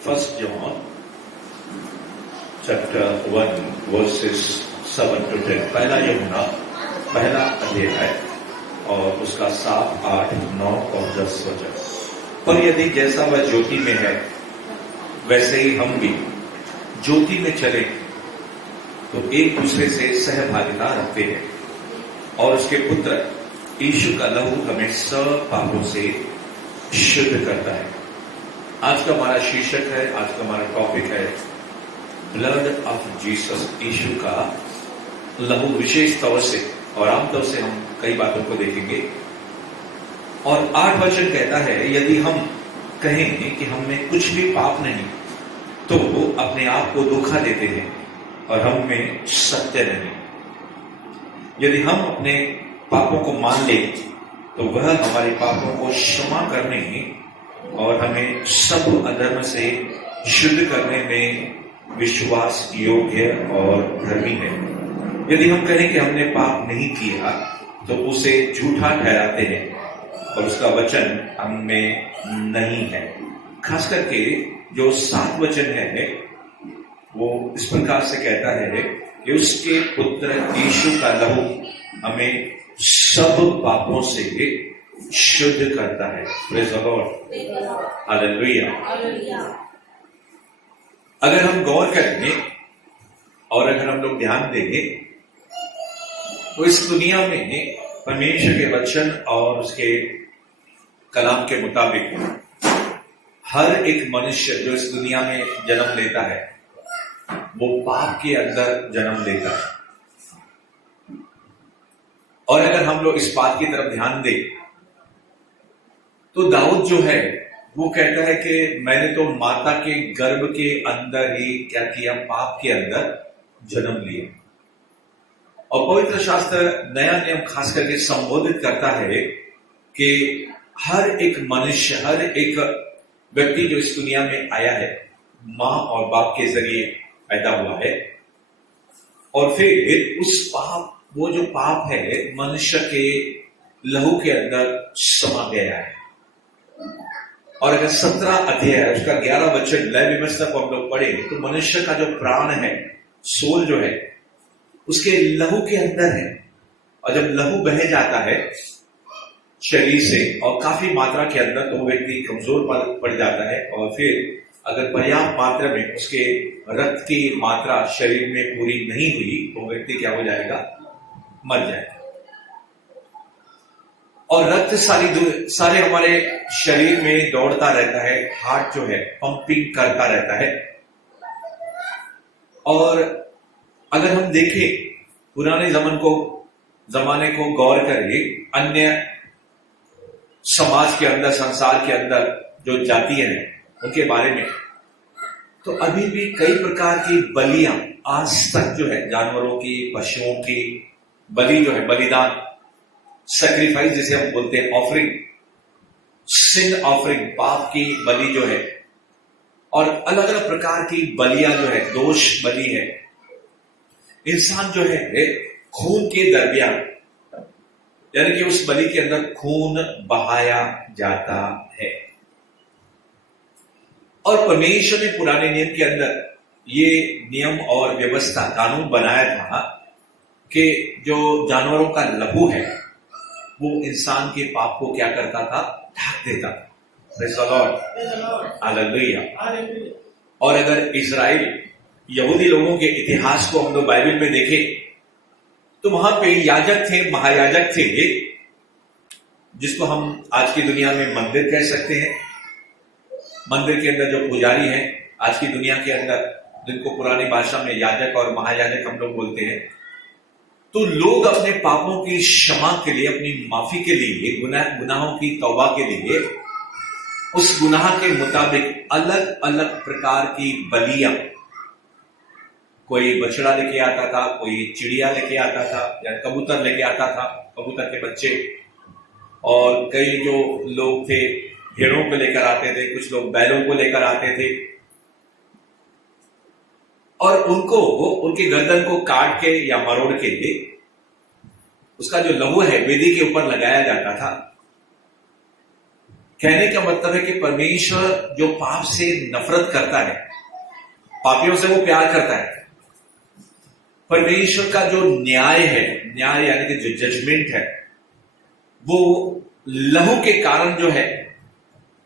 First John chapter 1 verses 7 to 10 पहला यूहन्ना पहला अध्याय और उसका 7, 8, 9 और 10 वचन। पर यदि जैसा वह ज्योति में है वैसे ही हम भी ज्योति में चले तो एक दूसरे से सहभागिता रखते हैं और उसके पुत्र यीशु का लहू हमें सब पापों से शुद्ध करता है। आज का हमारा शीर्षक है, आज का हमारा टॉपिक है ब्लड ऑफ जीसस। यीशु का लहू विशेष तौर से और आमतौर से हम कई बातों को देखेंगे। और 8 वचन कहता है यदि हम कहें कि हम में कुछ भी पाप नहीं तो वो अपने आप को धोखा देते हैं और हम में सत्य नहीं। यदि हम अपने पापों को मान लें तो वह हमारे पापों को क्षमा करने और हमें सब अधर्म से शुद्ध करने में विश्वास योग्य और धर्मी है। यदि हम कहें कि हमने पाप नहीं किया तो उसे झूठा ठहराते हैं और उसका वचन हम में नहीं है। खास करके जो 7 वचन है वो इस प्रकार से कहता है कि उसके पुत्र यीशु का लहू हमें सब पापों से शुद्ध करता है। Praise the Lord, hallelujah. अगर हम गौर करेंगे और अगर हम लोग ध्यान देंगे तो इस दुनिया में परमेश्वर के वचन और उसके कलाम के मुताबिक हर एक मनुष्य जो इस दुनिया में जन्म लेता है वो पाप के अंदर जन्म लेता है। और अगर हम लोग इस बात की तरफ ध्यान दें तो दाऊद जो है वो कहता है कि मैंने तो माता के गर्भ के अंदर ही क्या किया, पाप के अंदर जन्म लिया। और पवित्र शास्त्र नया नियम खास करके संबोधित करता है कि हर एक मनुष्य, हर एक व्यक्ति जो इस दुनिया में आया है मां और बाप के जरिए पैदा हुआ है और फिर उस पाप, वो जो पाप है मनुष्य के लहू के अंदर समा गया है। और अगर 17 अध्याय उसका 11 वचन लय व्यवस्था को हम लोग पढ़े तो मनुष्य का जो प्राण है, सोल जो है उसके लहू के अंदर है। और जब लहू बह जाता है शरीर से और काफी मात्रा के अंदर तो वो व्यक्ति कमजोर पड़ जाता है और फिर अगर पर्याप्त मात्रा में उसके रक्त की मात्रा शरीर में पूरी नहीं हुई तो व्यक्ति क्या हो जाएगा, मर जाएगा। और रक्त सारे हमारे शरीर में दौड़ता रहता है, हार्ट जो है पंपिंग करता रहता है। और अगर हम देखें पुराने जमाने को गौर करें, अन्य समाज के अंदर, संसार के अंदर जो जातियां हैं उनके बारे में, तो अभी भी कई प्रकार की बलियां आज तक जो है जानवरों की, पशुओं की बलि जो है, बलिदान, सैक्रिफाइस जिसे हम बोलते हैं, ऑफरिंग, सिन ऑफरिंग, पाप की बलि जो है, और अलग अलग प्रकार की बलियां जो है, दोष बलि है। इंसान जो है खून के दरमियान, यानी कि उस बलि के अंदर खून बहाया जाता है। और परमेश्वर ने पुराने नियम के अंदर ये नियम और व्यवस्था, कानून बनाया था कि जो जानवरों का लहू है वो इंसान के पाप को क्या करता था, ढक देता था। Praise the Lord, hallelujah. और अगर इजराइल यहूदी लोगों के इतिहास को हम लोग बाइबल में देखें तो वहां पे याजक थे, महायाजक थे, जिसको हम आज की दुनिया में मंदिर कह सकते हैं। मंदिर के अंदर जो पुजारी हैं आज की दुनिया के अंदर, जिनको पुरानी भाषा में याजक और महायाजक हम लोग बोलते हैं, तो लोग अपने पापों की क्षमा के लिए, अपनी माफी के लिए, गुनाहों की तौबा के लिए उस गुनाह के मुताबिक अलग अलग प्रकार की बलियां, कोई बछड़ा लेके आता था, कोई चिड़िया लेके आता था या कबूतर लेके आता था, कबूतर के बच्चे, और कई जो लोग थे भेड़ों को लेकर आते थे, कुछ लोग बैलों को लेकर आते थे और उनको उनके गर्दन को काट के या मरोड़ के उसका जो लहू है वेदी के ऊपर लगाया जाता था। कहने का मतलब है कि परमेश्वर जो पाप से नफरत करता है, पापियों से वो प्यार करता है। परमेश्वर का जो न्याय है, न्याय यानी कि जो जजमेंट है, वो लहू के कारण जो है,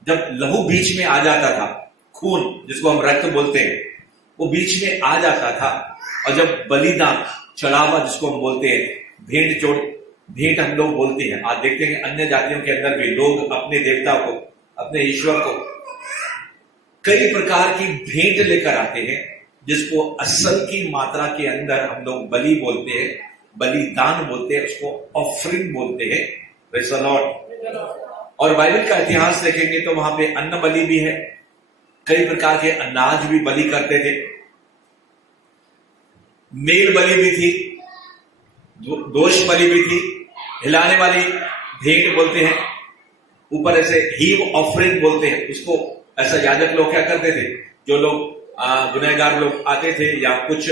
जब लहू बीच में आ जाता था, खून जिसको हम रक्त बोलते हैं, वो बीच में आ जाता था, और जब बलिदान चढ़ावा जिसको हम बोलते हैं, भेंट हम लोग बोलते हैं। आज देखते हैं अन्य जातियों के अंदर भी लोग अपने देवता को, अपने ईश्वर को कई प्रकार की भेंट लेकर आते हैं, जिसको असल की मात्रा के अंदर हम लोग बलि बोलते हैं, बलिदान बोलते हैं, उसको ऑफरिंग बोलते हैं। Praise the Lord. और बाइबल का इतिहास देखेंगे तो वहां पे अन्न बलि भी है, कई प्रकार के अनाज भी बलि करते थे, मेल बलि भी थी, दोष बलि भी थी, हिलाने वाली भेंट बोलते हैं, ऊपर ऐसे हीव ऑफरिंग बोलते हैं उसको। ऐसा याजक लोग क्या करते थे, जो लोग गुनहगार लोग आते थे या कुछ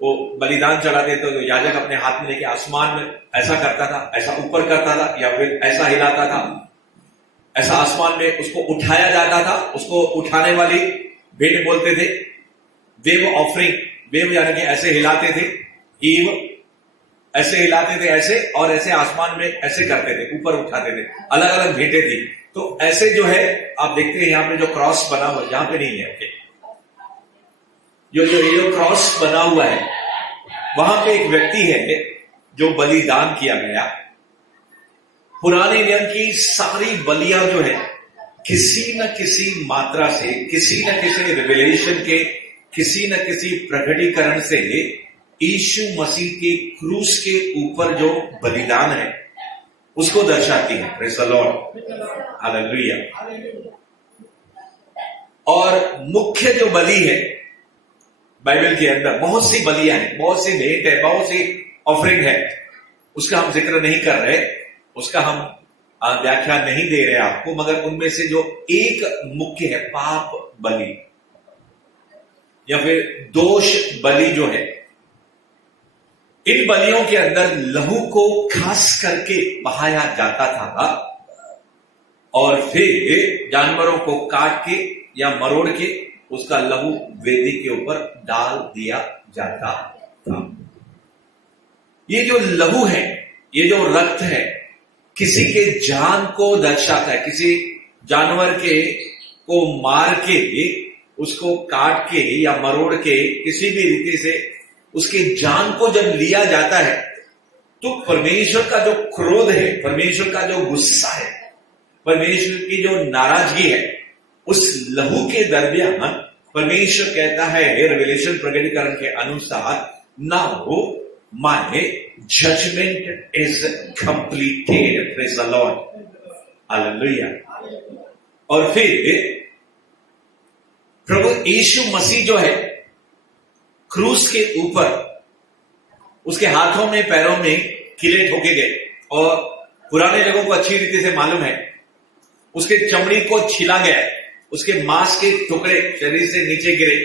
वो बलिदान चढ़ाते थे, तो याजक अपने हाथ में लेके आसमान में ऐसा करता था, ऐसा ऊपर करता था, या फिर ऐसा हिलाता था, ऐसा आसमान में उसको उठाया जाता था, उसको उठाने वाली भेंट बोलते थे। वेव ऑफरिंग, वेव यानी कि ऐसे हिलाते थे, हीव ऐसे हिलाते थे, ऐसे, और ऐसे आसमान में ऐसे करते थे, ऊपर उठाते थे, अलग अलग भेंटें थी। तो ऐसे जो है आप देखते हैं यहां पे जो क्रॉस बना हुआ, यहां पे नहीं है, ओके, जो क्रॉस बना हुआ है, वहां पे एक व्यक्ति है जो बलिदान किया गया। पुराने नियम की सारी बलियां जो है, किसी न किसी मात्रा से, किसी न किसी रिविलेशन के, किसी न किसी प्रकटीकरण से यीशु मसीह के क्रूस के ऊपर जो बलिदान है उसको दर्शाती है। Praise the Lord, hallelujah. और मुख्य जो बलि है बाइबल के अंदर, बहुत सी बलियां हैं, बहुत सी भेंट है, बहुत सी ऑफरिंग है, उसका हम जिक्र नहीं कर रहे, उसका हम व्याख्या नहीं दे रहे आपको, मगर उनमें से जो एक मुख्य है पाप बलि या फिर दोष बलि जो है, इन बलियों के अंदर लहू को खास करके बहाया जाता था और फिर जानवरों को काट के या मरोड़ के उसका लहू वेदी के ऊपर डाल दिया जाता था। ये जो लहू है, ये जो रक्त है, किसी के जान को दर्शाता है। किसी जानवर के को मार के, उसको काट के या मरोड़ के किसी भी रीति से उसके जान को जब लिया जाता है, तो परमेश्वर का जो क्रोध है, परमेश्वर का जो गुस्सा है, परमेश्वर की जो नाराजगी है, उस लहू के दरमियान परमेश्वर कहता है रिवेलेशन प्रकटीकरण के अनुसार, now my judgement is completed. Praise the Lord, hallelujah. और फिर प्रभु यीशु मसीह जो है क्रूस के ऊपर, उसके हाथों में पैरों में किले ठोके गए, और पुराने लोगों को अच्छी रीति से मालूम है, उसके चमड़ी को छिला गया, उसके मांस के टुकड़े शरीर से नीचे गिरे,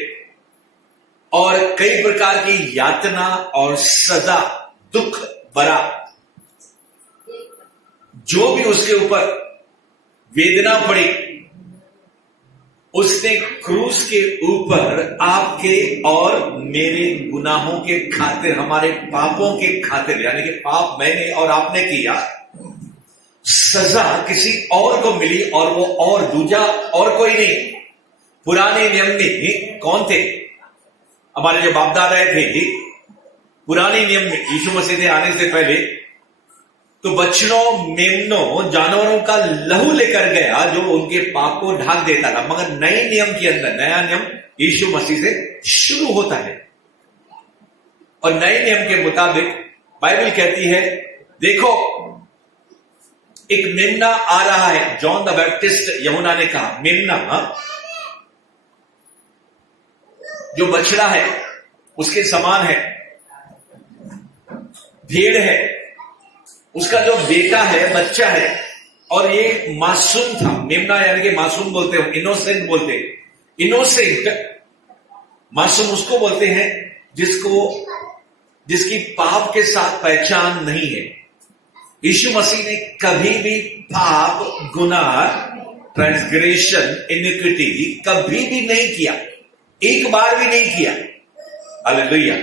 और कई प्रकार की यातना और सजा, दुख भरा जो भी उसके ऊपर वेदना पड़ी, उसने क्रूस के ऊपर आपके और मेरे गुनाहों के खातिर, हमारे पापों के खातिर, यानी कि पाप मैंने और आपने किया, सजा किसी और को मिली, और वो और दूजा और कोई नहीं। पुराने नियम में कौन थे? हमारे जो बाप दादा थे, पुराने नियम में यीशु मसीह के आने से पहले तो बछड़ों, मेमनों, जानवरों का लहू लेकर गया जो उनके पाप को ढाक देता था। मगर नए नियम के अंदर नया नियम यीशु मसीह से शुरू होता है, और नए नियम के मुताबिक बाइबल कहती है, देखो एक मेमना आ रहा है। जॉन द बैप्टिस्ट यूहन्ना ने कहा, मेमना जो बछड़ा है उसके समान है, भेड़ है, उसका जो बेटा है, बच्चा है, और ये मासूम था। मेमना यानी कि मासूम बोलते हो, इनोसेंट बोलते हैं। इनोसेंट, मासूम उसको बोलते हैं जिसकी पाप के साथ पहचान नहीं है। यीशु मसीह ने कभी भी पाप, गुनाह ट्रांसग्रेशन, इनिक्विटी कभी भी नहीं किया, एक बार भी नहीं किया। हालेलुया।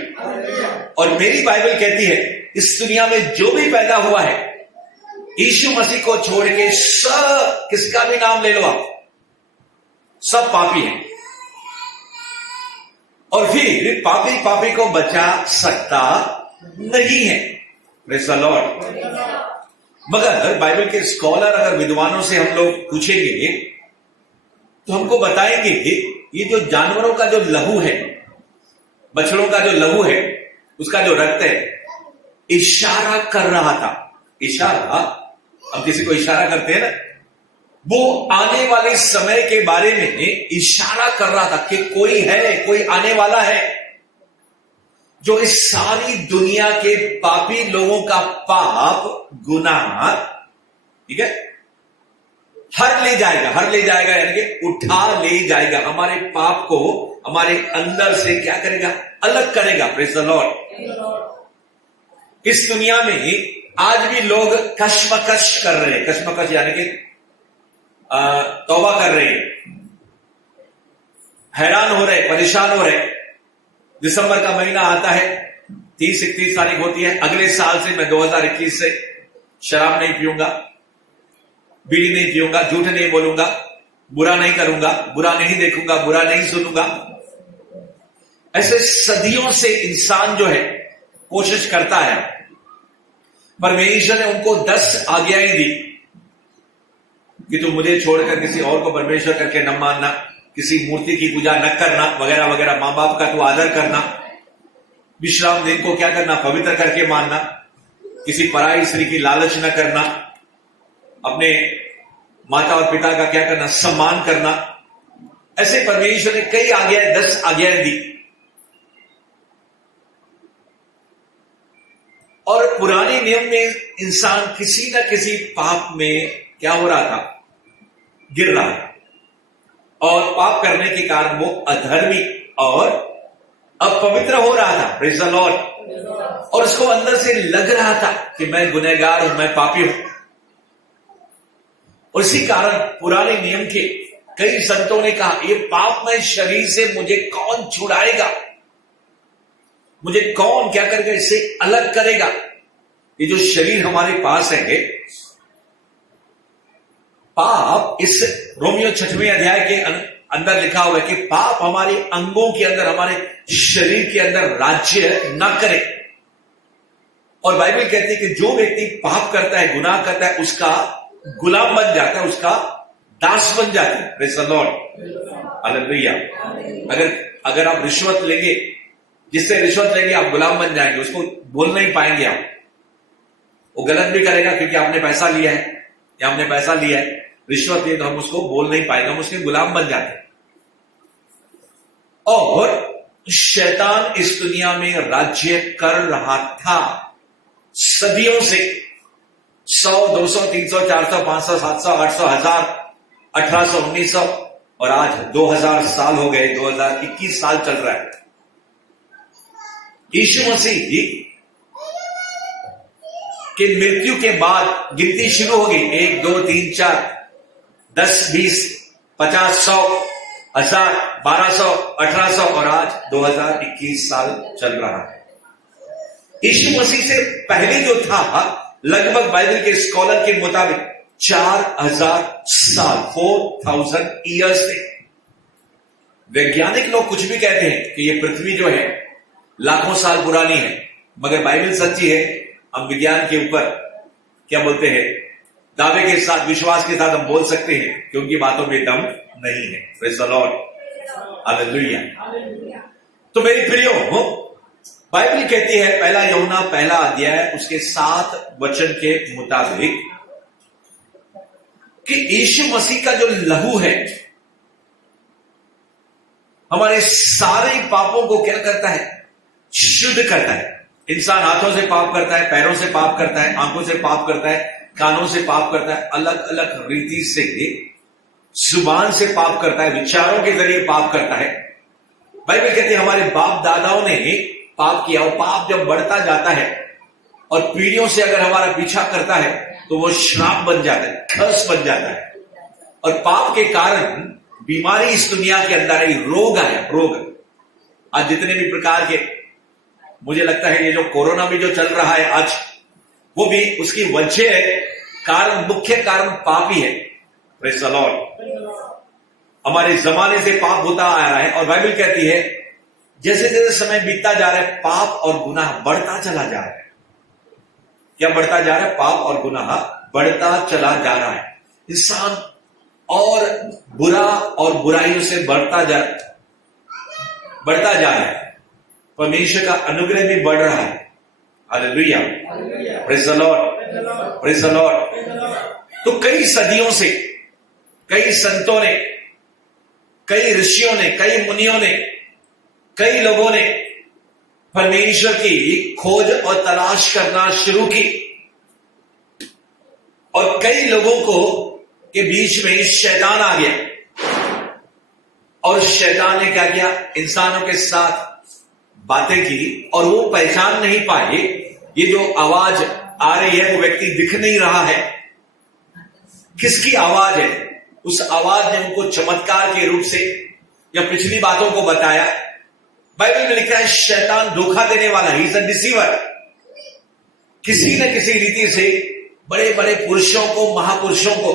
और मेरी बाइबल कहती है इस दुनिया में जो भी पैदा हुआ है यीशु मसीह को छोड़ के सब, किसका भी नाम ले लो आप, सब पापी हैं। और फिर पापी पापी को बचा सकता नहीं है। Praise the Lord. मगर बाइबल के स्कॉलर, अगर विद्वानों से हम लोग पूछेंगे तो हमको बताएंगे कि ये जो जानवरों का जो लहू है, बछड़ों का जो लहू है, उसका जो रक्त है, इशारा कर रहा था। इशारा, हम किसी को इशारा करते हैं ना, वो आने वाले समय के बारे में इशारा कर रहा था कि कोई है, कोई आने वाला है जो इस सारी दुनिया के पापी लोगों का पाप, गुनाह, ठीक है, हर ले जाएगा यानी कि उठा ले जाएगा। हमारे पाप को हमारे अंदर से क्या करेगा, अलग करेगा। Praise the Lord. इस दुनिया में आज भी लोग कश्मकश कर रहे हैं, कश्मकश यानी कि तौबा कर रहे हैं, हैरान हो रहे, परेशान हो रहे। दिसंबर का महीना आता है, 30-31 तारीख होती है, अगले साल से मैं 2021 से शराब नहीं पीऊंगा, बीड़ी नहीं पीऊंगा, झूठ नहीं बोलूंगा, बुरा नहीं करूंगा, बुरा नहीं देखूंगा, बुरा नहीं सुनूंगा। ऐसे सदियों से इंसान जो है कोशिश करता है। परमेश्वर ने उनको 10 आज्ञाएं दी कि तू मुझे छोड़कर किसी और को परमेश्वर करके न मानना, किसी मूर्ति की पूजा न करना, वगैरह वगैरह। मां बाप का तू आदर करना, विश्राम दिन को क्या करना, पवित्र करके मानना, किसी पराई स्त्री की लालच न करना, अपने माता और पिता का क्या करना, सम्मान करना। ऐसे परमेश्वर ने कई आज्ञाएं, 10 आज्ञाएं दी। और पुराने नियम में इंसान किसी न किसी पाप में क्या हो रहा था, गिर रहा था, और पाप करने के कारण वो अधर्मी और अपवित्र हो रहा था। Praise the Lord. और उसको अंदर से लग रहा था कि मैं गुनहगार हूं, मैं पापी हूं। और इसी कारण पुराने नियम के कई संतों ने कहा, ये पापमय शरीर से मुझे कौन छुड़ाएगा, मुझे कौन क्या करेगा, इससे अलग करेगा। ये जो शरीर हमारे पास है, पाप, इस रोमियो 6वें अध्याय के अंदर लिखा हुआ है कि पाप हमारे अंगों के अंदर, हमारे शरीर के अंदर राज्य न करे। और बाइबल कहती है कि जो व्यक्ति पाप करता है, गुनाह करता है, उसका गुलाम बन जाता है, उसका दास बन जाता है। Praise the Lord. हालेलुया। अगर आप रिश्वत लेंगे, जिससे रिश्वत लेंगे आप गुलाम बन जाएंगे, उसको बोल नहीं पाएंगे आप। वो गलत भी करेगा क्योंकि आपने पैसा लिया है, या हमने पैसा लिया है, रिश्वत लिए, तो हम उसको बोल नहीं पाएंगे, हम उसके गुलाम बन जाते हैं। और शैतान इस दुनिया में राज्य कर रहा था सदियों से। 100, 200, 300, 400, 500, 700, 800, 1000, 1800, 1900 और आज 2000 साल हो गए, 2021 साल चल रहा है। यीशु मसीह कि मृत्यु के बाद गिनती शुरू होगी, 1, 2, 3, 4, 10, 20, 50, 100, 1000, 1200, 1800 और आज 2021 साल चल रहा है। यीशु मसीह से पहले जो था, लगभग बाइबल के स्कॉलर के मुताबिक 4000 साल, 4000 ईयर्स थे। वैज्ञानिक लोग कुछ भी कहते हैं कि ये पृथ्वी जो है लाखों साल पुरानी है, मगर बाइबल सच्ची है। हम विज्ञान के ऊपर क्या बोलते हैं, दावे के साथ, विश्वास के साथ हम बोल सकते हैं कि उनकी बातों में दम नहीं है। Praise the Lord. हालेलुया। तो मेरी प्रियो, बाइबल कहती है, पहला यूहन्ना पहला अध्याय उसके 7 वचन के मुताबिक कि यीशु मसीह का जो लहू है हमारे सारे पापों को क्या करता है, शुद्ध करता है। इंसान हाथों से पाप करता है, पैरों से पाप करता है, आंखों से पाप करता है, कानों से पाप करता है, अलग अलग रीति से, जुबान से पाप करता है, विचारों के जरिए पाप करता है। बाइबल कहती है हमारे बाप दादाओं ने पाप किया, और पाप जब बढ़ता जाता है और पीढ़ियों से अगर हमारा पीछा करता है तो वो श्राप बन जाता है, कर्स बन जाता है। और पाप के कारण बीमारी इस दुनिया के अंदर आई, रोग आया, रोग। आज जितने भी प्रकार के, मुझे लगता है ये जो कोरोना भी जो चल रहा है आज, वो भी उसकी वजह कारण, मुख्य कारण पाप ही है। Praise the Lord. हमारे जमाने से पाप होता आ रहा है और बाइबल कहती है जैसे जैसे समय बीतता जा रहा है पाप और गुनाह बढ़ता चला जा रहा है। क्या बढ़ता जा रहा है? पाप और गुनाह बढ़ता चला जा रहा है। इंसान और बुरा और बुराइयों से बढ़ता जा रहा है। परमेश्वर का अनुग्रह भी बढ़ रहा है। Hallelujah, praise the lord, praise the Lord. तो कई सदियों से कई संतों ने, कई ऋषियों ने, कई मुनियों ने, कई लोगों ने परमेश्वर की खोज और तलाश करना शुरू की और कई लोगों को के बीच में शैतान आ गया और शैतान ने क्या किया? इंसानों के साथ बातें की और वो पहचान नहीं पाए ये जो आवाज आ रही है वो व्यक्ति दिख नहीं रहा है, किसकी आवाज है। उस आवाज ने उनको चमत्कार के रूप से या पिछली बातों को बताया। बाइबल में लिखा है शैतान धोखा देने वाला, ही इज अ डिसीवर। किसी न किसी रीति से बड़े बड़े पुरुषों को, महापुरुषों को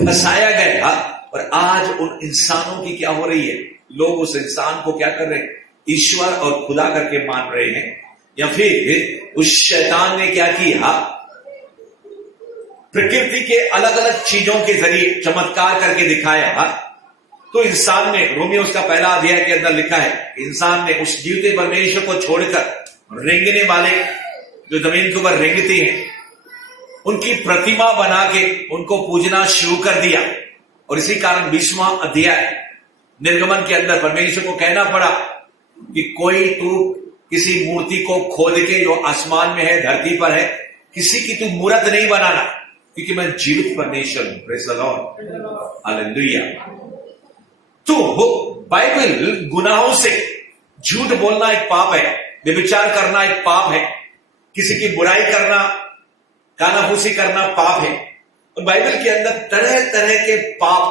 फंसाया गया और आज उन इंसानों की क्या हो रही है? लोग उस इंसान को क्या कर रहे हैं? ईश्वर और खुदा करके मान रहे हैं। या फिर उस शैतान ने क्या किया? प्रकृति के अलग अलग चीजों के जरिए चमत्कार करके दिखाया। तो इंसान ने, रोमियो उसका पहला अध्याय के अंदर लिखा है, इंसान ने उस जीवते परमेश्वर को छोड़कर रेंगने वाले जो जमीन के ऊपर रेंगते हैं उनकी प्रतिमा बना के उनको पूजना शुरू कर दिया। और इसी कारण 20वां अध्याय निर्गमन के अंदर परमेश्वर को कहना पड़ा कि कोई तू किसी मूर्ति को खोद के जो आसमान में है, धरती पर है, किसी की तू मूर्त नहीं बनाना, क्योंकि मैं जीवित परमेश्वर हूं। Praise the Lord, hallelujah. तो बाइबल गुनाहों से, झूठ बोलना एक पाप है, व्यभिचार करना एक पाप है, किसी की बुराई करना, कानाफूसी करना पाप है। और बाइबल के अंदर तरह तरह के पाप,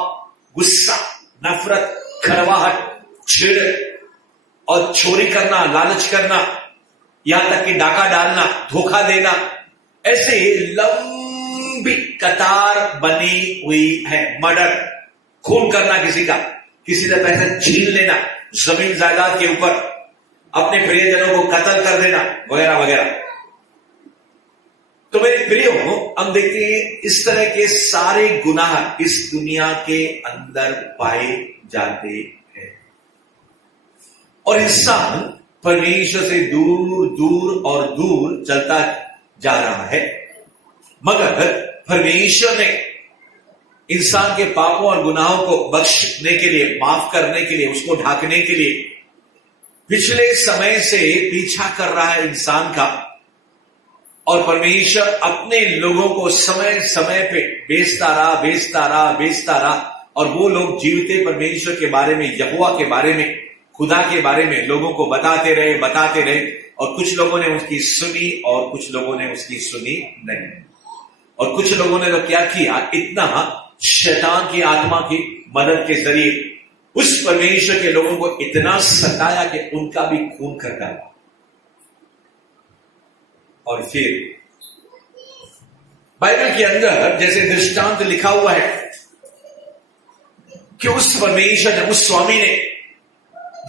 गुस्सा, नफरत, खरवाहट, छेड़ और चोरी करना, लालच करना, यहां तक कि डाका डालना, धोखा देना, ऐसे लंबी कतार बनी हुई है। मर्डर, खून करना किसी का, किसी से पैसा छीन लेना, जमीन जायदाद के ऊपर अपने प्रियजनों को कत्ल कर देना, वगैरह वगैरह। तो मेरे प्रियो, हम देखते हैं इस तरह के सारे गुनाह इस दुनिया के अंदर पाए जाते हैं और इंसान परमेश्वर से दूर दूर और दूर चलता जा रहा है। मगर परमेश्वर ने इंसान के पापों और गुनाहों को बख्शने के लिए, माफ करने के लिए, उसको ढाकने के लिए पिछले समय से पीछा कर रहा है इंसान का। और परमेश्वर अपने लोगों को समय समय पे बेचता रहा और वो लोग जीवते परमेश्वर के बारे में, यहोवा के बारे में, खुदा के बारे में लोगों को बताते रहे और कुछ लोगों ने उसकी सुनी और कुछ लोगों ने उसकी सुनी नहीं। और कुछ लोगों ने तो क्या किया, इतना शैतान की आत्मा की मदद के जरिए उस परमेश्वर के लोगों को इतना सताया कि उनका भी खून कर डाला। और फिर बाइबल के अंदर जैसे दृष्टांत लिखा हुआ है कि उस परमेश्वर ने, उस स्वामी ने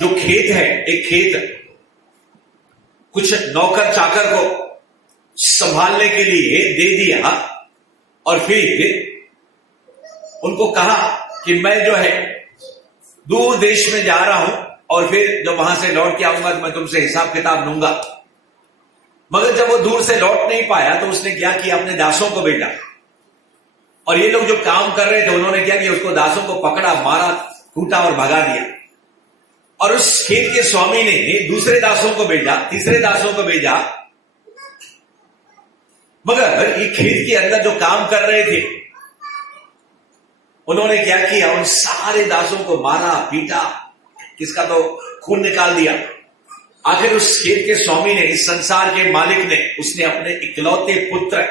जो खेत है, एक खेत कुछ नौकर चाकर को संभालने के लिए दे दिया और फिर उनको कहा कि मैं जो है दूर देश में जा रहा हूं और फिर जब वहां से लौट के आऊंगा तो मैं तुमसे हिसाब किताब लूंगा। मगर जब वो दूर से लौट नहीं पाया तो उसने क्या किया, अपने दासों को भेजा और ये लोग जो काम कर रहे थे उन्होंने क्या किया, उसको दासों को पकड़ा, मारा, कूटा और भगा दिया। और उस खेत के स्वामी ने दूसरे दासों को भेजा, तीसरे दासों को भेजा, मगर ये खेत के अंदर जो काम कर रहे थे उन्होंने क्या किया, उन सारे दासों को मारा, पीटा, किसका तो खून निकाल दिया। आखिर उस खेत के स्वामी ने, इस संसार के मालिक ने, उसने अपने इकलौते पुत्र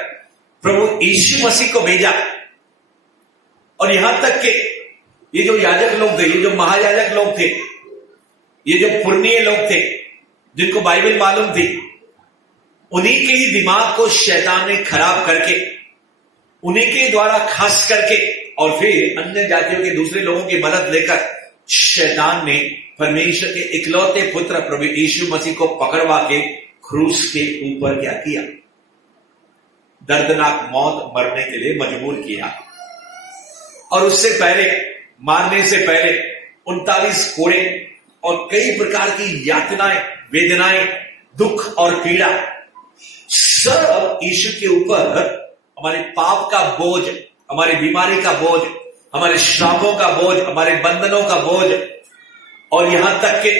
प्रभु यीशु मसीह को भेजा और यहां तक के ये जो याजक लोग थे, ये जो महायाजक लोग थे, ये जो पुरनीय लोग थे जिनको बाइबल मालूम थी, उन्हीं के ही दिमाग को शैतान ने खराब करके, उन्हीं के द्वारा खास करके और फिर अन्य जातियों के दूसरे लोगों की मदद लेकर शैतान ने परमेश्वर के इकलौते पुत्र प्रभु यीशु मसीह को पकड़वा के क्रूस के ऊपर क्या किया? दर्दनाक मौत मरने के लिए मजबूर किया। और उससे पहले, मारने से पहले 39 कोड़े और कई प्रकार की यातनाएं, वेदनाएं, दुख और पीड़ा सब यीशु के ऊपर, हमारे पाप का बोझ, हमारी बीमारी का बोझ, हमारे श्रापों का बोझ, हमारे बंधनों का बोझ, और यहां तक कि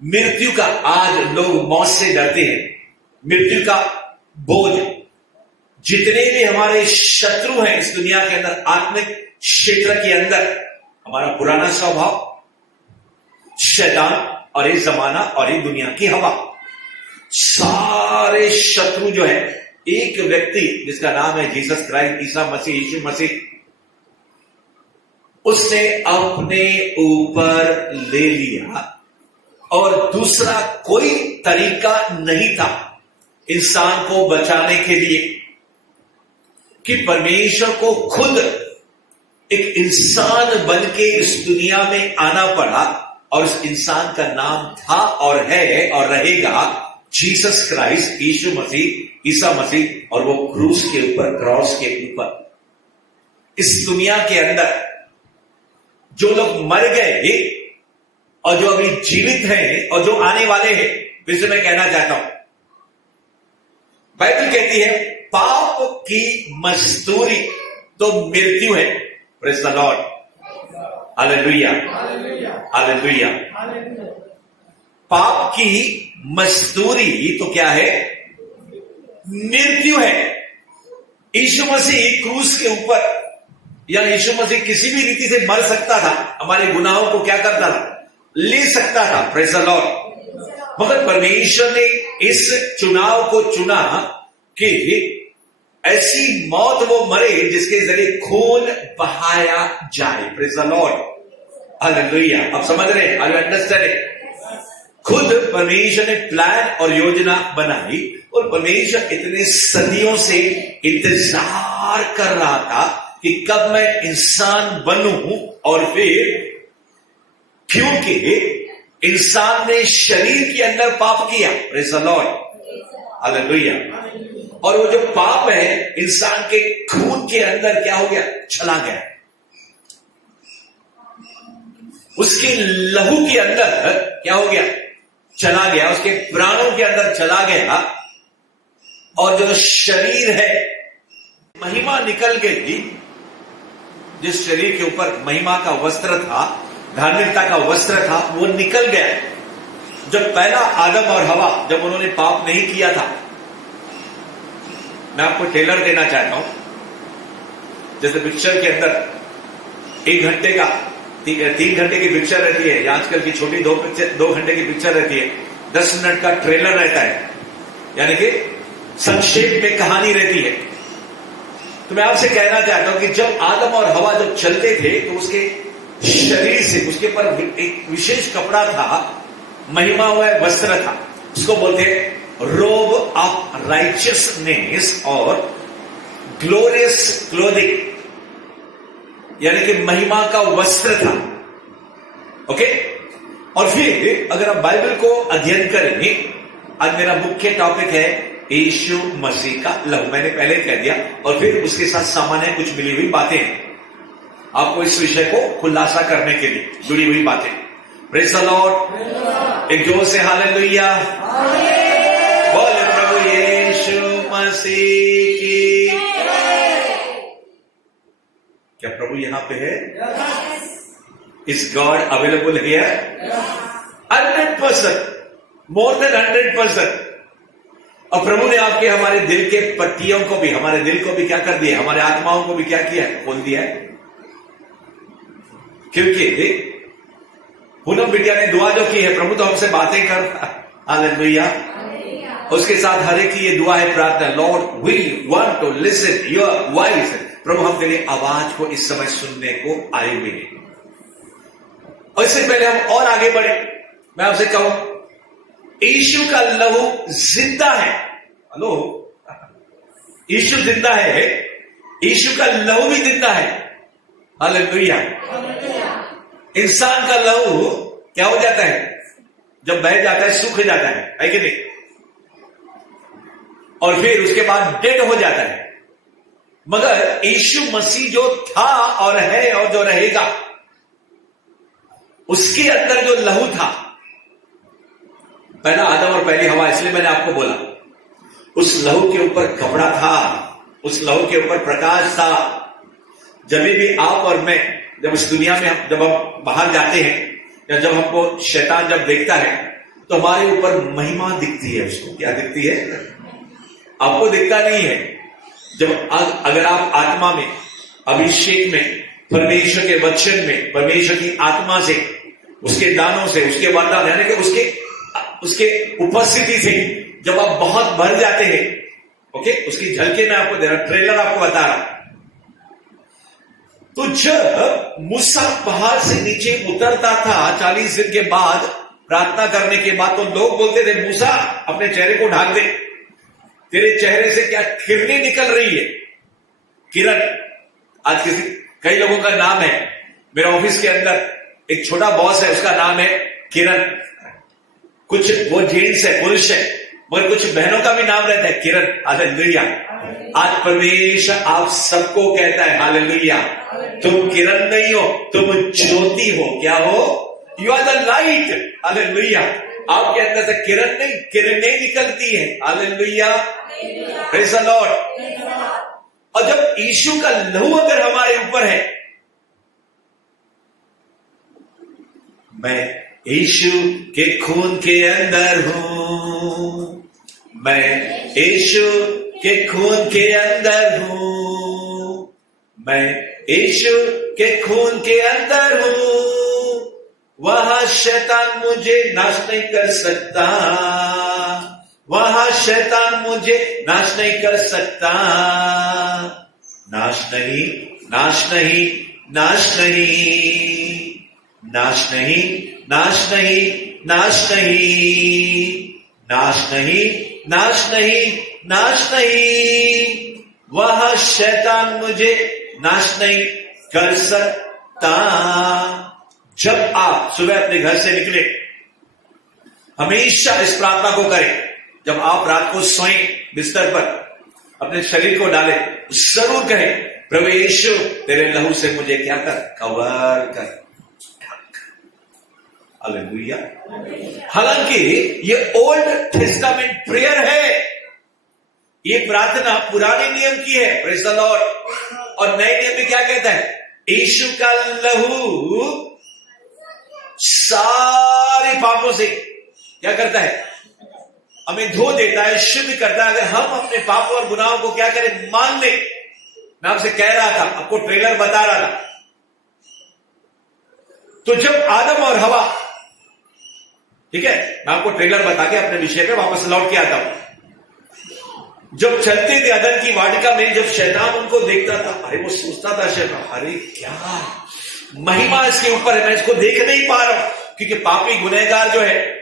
मृत्यु का, आज लोग मौत से डरते हैं, मृत्यु का बोझ, जितने भी हमारे शत्रु हैं इस दुनिया के अंदर, आत्मिक क्षेत्र के अंदर, हमारा पुराना स्वभाव, शैतान और ये जमाना और ये दुनिया की हवा, सारे शत्रु जो है, एक व्यक्ति जिसका नाम है जीसस क्राइस्ट, ईसा मसीह, यीशु मसीह, उसने अपने ऊपर ले लिया। और दूसरा कोई तरीका नहीं था इंसान को बचाने के लिए कि परमेश्वर को खुद एक इंसान बन के इस दुनिया में आना पड़ा, और उस इंसान का नाम था और है और रहेगा जीसस क्राइस्ट, यीशु मसीह, ईसा मसीह। और वो क्रूस के ऊपर, क्रॉस के ऊपर, इस दुनिया के अंदर जो लोग मर गए और जो अभी जीवित हैं और जो आने वाले हैं, फिर से मैं कहना चाहता हूं, बाइबल कहती है पाप की मजदूरी तो मृत्यु है। Praise the Lord, hallelujah, hallelujah. पाप की मजदूरी तो क्या है? मृत्यु है। यीशु मसीह क्रूस के ऊपर, या यीशु मसीह किसी भी रीति से मर सकता था, हमारे गुनाहों को क्या करता था? ले सकता था। Praise the Lord. मगर परमेश्वर ने इस चुनाव को चुना कि ऐसी मौत वो मरे जिसके जरिए खून बहाया जाए। Praise the Lord, hallelujah. आप समझ रहे हैं? Are you understanding? खुद परमेश्वर ने प्लान और योजना बनाई, और परमेश्वर इतने सदियों से इंतजार कर रहा था कि कब मैं इंसान बनूं, और फिर क्योंकि इंसान ने शरीर के अंदर पाप किया। Praise the Lord, hallelujah. और वो जो पाप है इंसान के खून के अंदर क्या हो गया? चला गया। उसके लहू के अंदर क्या हो गया? चला गया। उसके प्राणों के अंदर चला गया। और जो शरीर है, महिमा निकल गई। जिस शरीर के ऊपर महिमा का वस्त्र था, धार्मिकता का वस्त्र था, वो निकल गया। जब पहला आदम और हवा, जब उन्होंने पाप नहीं किया था, मैं आपको टेलर देना चाहता हूं। जैसे पिक्चर के अंदर 1 घंटे का 3 घंटे की पिक्चर रहती है, या आजकल की छोटी 2 घंटे की पिक्चर रहती है, 10 मिनट का ट्रेलर रहता है, यानी कि संक्षेप में कहानी रहती है। तो मैं आपसे कहना चाहता हूं कि जब आदम और हवा जब चलते थे, तो उसके शरीर से, उसके पर एक विशेष कपड़ा था, महिमा हुआ वस्त्र था, उसको बोलते हैं रोब ऑफ राइचियसनेस और ग्लोरियस क्लोथिंग, यानी कि महिमा का वस्त्र था। ओके। और फिर अगर आप बाइबल को अध्ययन करेंगे, आज मेरा मुख्य टॉपिक है यीशु मसीह का लहू। मैंने पहले कह दिया, और फिर उसके साथ सामान्य कुछ मिली हुई बातें हैं, आपको इस विषय को खुलासा करने के लिए जुड़ी हुई बातें। Praise the Lord. एक जोर से हालेलुया बोले प्रभु यीशु मसीह की। क्या प्रभु यहां पे है? Is God available here? 100%, more than 100%। और प्रभु ने आपके, हमारे दिल के पट्टियों को भी, हमारे दिल को भी क्या कर दिया? हमारे आत्माओं को भी क्या किया है? खोल दिया है। क्योंकि पूनम बिटिया ने दुआ जो की है, प्रभु तो हमसे बातें करता है। हालेलुया। उसके साथ हर एक की ये दुआ है, प्रार्थना, lord we want to listen your voice. प्रभु हम तेरी आवाज को इस समय सुनने को आए हुए हैं। और इससे पहले हम और आगे बढ़े, मैं आपसे कहूं, यीशु का लहू जिंदा है। हेलो, यीशु जिंदा है, यीशु का लहू भी जिंदा है। हालेलुया। इंसान का लहू क्या हो जाता है? जब बह जाता है, सूख जाता है कि नहीं? और फिर उसके बाद डेड हो जाता है। मगर यीशु मसीह जो था और है और जो रहेगा, उसके अंदर जो लहू था, पहला आदम और पहली हवा, इसलिए मैंने आपको बोला, उस लहू के ऊपर कपड़ा था, उस लहू के ऊपर प्रकाश था। जब भी आप और मैं, जब इस दुनिया में जब हम बाहर जाते हैं, या जब हमको शैतान जब देखता है, तो हमारे ऊपर महिमा दिखती है। उसको क्या दिखती है? आपको दिखता नहीं है। जब अगर आप आत्मा में, अभिषेक में, परमेश्वर के वचन में, परमेश्वर की आत्मा से, उसके दानों से, उसके वरदान, यानी कि उसके उपस्थिति से जब आप बहुत भर जाते हैं, ओके, उसकी झलके मैं आपको दे रहा, ट्रेलर आपको बता रहा। तो जब मूसा पहाड़ से नीचे उतरता था 40 दिन के बाद, प्रार्थना करने के बाद, तो लोग बोलते थे, मूसा अपने चेहरे को ढाक दे, तेरे चेहरे से क्या किरणें निकल रही है। किरण, आज कई लोगों का नाम है। मेरे ऑफिस के अंदर एक छोटा बॉस है, उसका नाम है किरण। कुछ वो जेंट्स है, पुरुष है, मगर कुछ बहनों का भी नाम रहता है किरण। हालेलुया। आज परमेश्वर आप सबको कहता है, हालेलुया, तुम किरण नहीं हो, तुम ज्योति हो। क्या हो? You are the light. Hallelujah. आपके अंदर से किरण नहीं, किरणें निकलती है। Hallelujah, praise the Lord. और जब यीशु का लहू अगर हमारे ऊपर है, मैं यीशु के खून के अंदर हूं, मैं यीशु के खून के अंदर हूं, मैं यीशु के खून के अंदर हूं, वहां शैतान मुझे नाश नहीं कर सकता, वहां शैतान मुझे नाश नहीं कर सकता। नाश नहीं, नाश नहीं, नाश नहीं, नाश नहीं, नाश नहीं, नाश नहीं, नाश नहीं, नाश नहीं, नाश नहीं, वह शैतान मुझे नाश नहीं कर सकता। जब आप सुबह अपने घर से निकले, हमेशा इस प्रार्थना को करें। जब आप रात को सोएं, बिस्तर पर अपने शरीर को डालें, जरूर कहें, प्रभु यीशु तेरे लहू से मुझे क्या कर, कवर कर। हालेलुया। हालांकि ये ओल्ड टेस्टामेंट प्रेयर है, ये प्रार्थना पुराने नियम की है, प्रेज़ द लॉर्ड। और नए नियम में क्या कहता है? यीशु का लहू सारे पापों से क्या करता है? हमें धो देता है, शुद्ध करता है। अगर हम अपने पापों और गुनाहों को क्या करें? मान ले। मैं आपसे कह रहा था, आपको ट्रेलर बता रहा था। तो जब आदम और हवा, ठीक है, मैं आपको ट्रेलर बता के अपने विषय पे वापस लौट के आता हूं। जब चलते थे अदन की वाटिका में, जब शैतान उनको देखता था, अरे वो सोचता था शैतान, अरे क्या महिमा इसके ऊपर है, मैं इसको देख नहीं पा रहा हूं, क्योंकि पापी गुनहगार जो है,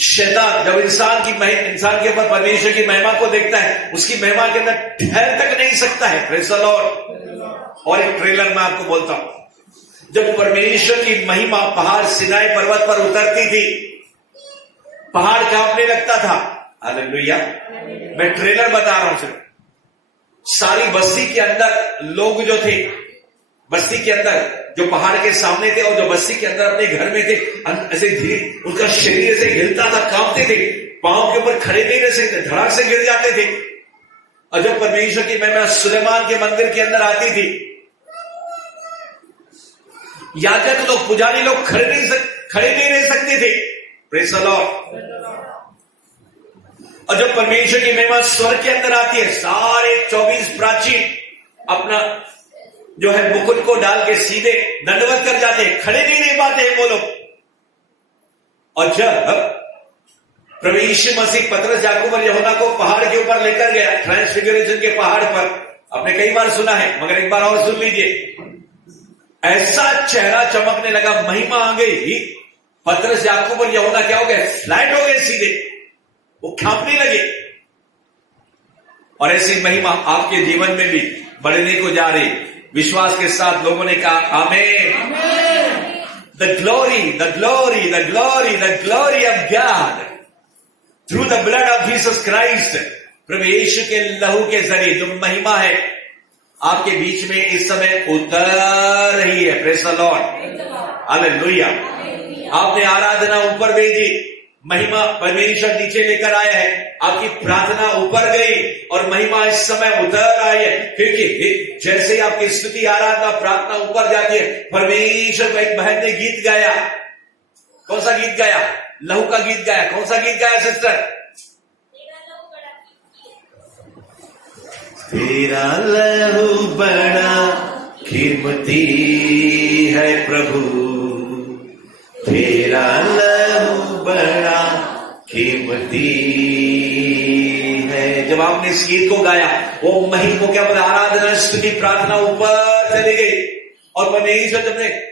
शैतान जब इंसान के ऊपर परमेश्वर की महिमा को देखता है, उसकी महिमा के अंदर ठहर तक नहीं सकता है। Praise the Lord. और एक ट्रेलर मैं आपको बोलता हूं, जब परमेश्वर की महिमा पहाड़ सिनाई पर्वत पर उतरती थी, पहाड़ कांपने लगता था। हालेलुया। मैं ट्रेलर बता रहा हूं सिर्फ। सारी बस्ती के अंदर लोग जो थे, बस्ती के अंदर जो पहाड़ के सामने थे और जो बस्ती के अंदर अपने घर में थे, ऐसे धीरे उनका शरीर ऐसे हिलता था, कांपते थे, पांव के ऊपर खड़े नहीं रह सकते, धड़ाक से गिर जाते थे। और जब परमेश्वर की महिमा सुलेमान के मंदिर के अंदर आती थी, याजक लोग, पुजारी लोग खड़े नहीं रह सकते थे। Praise the Lord. और जब परमेश्वर की महिमा स्वर्ग के अंदर आती है, सारे 24 प्राचीन अपना जो है मुकुट को डाल के सीधे दंडवत कर जाते हैं, खड़े नहीं रह पाते हैं वो लोग। और जब प्रभु यीशु मसीह पतरस, याकूब और यूहन्ना को पहाड़ के ऊपर लेकर गया, ट्रांसफिगरेशन के पहाड़ पर। आपने कई बार सुना है, मगर एक बार और सुन लीजिए। ऐसा चेहरा चमकने लगा, महिमा आ गई। पतरस, याकूब और यूहन्ना क्या हो गए? फ्लैट हो गए, सीधे वो कांपने लगे। और ऐसी महिमा आपके जीवन में भी बढ़ने को जा रही। विश्वास के साथ लोगों ने कहा आमीन। The glory, the glory, the glory, the glory of God through the blood of Jesus Christ. प्रभु यीशु के लहू के जरिए जो महिमा है आपके बीच में इस समय उतर रही है। Praise the Lord, hallelujah. आपने आराधना ऊपर भेजी, महिमा परमेश्वर नीचे लेकर आया है। आपकी प्रार्थना ऊपर गई और महिमा इस समय उतर आई है। क्योंकि जैसे ही आपकी स्तुति, आराधना, प्रार्थना ऊपर जाती है, परमेश्वर को एक बहन ने गीत गाया। कौन सा गीत गाया? लहू का गीत गाया। कौन सा गीत गाया सिस्टर? तेरा लहू बड़ा कीमती है प्रभु, तेरा लहू बड़ा कीमती है। जब आपने इस गीत को गाया, वो महिमा को क्या बोला? आराधना, स्तुति, प्रार्थना ऊपर चली गई। और परमेश्वर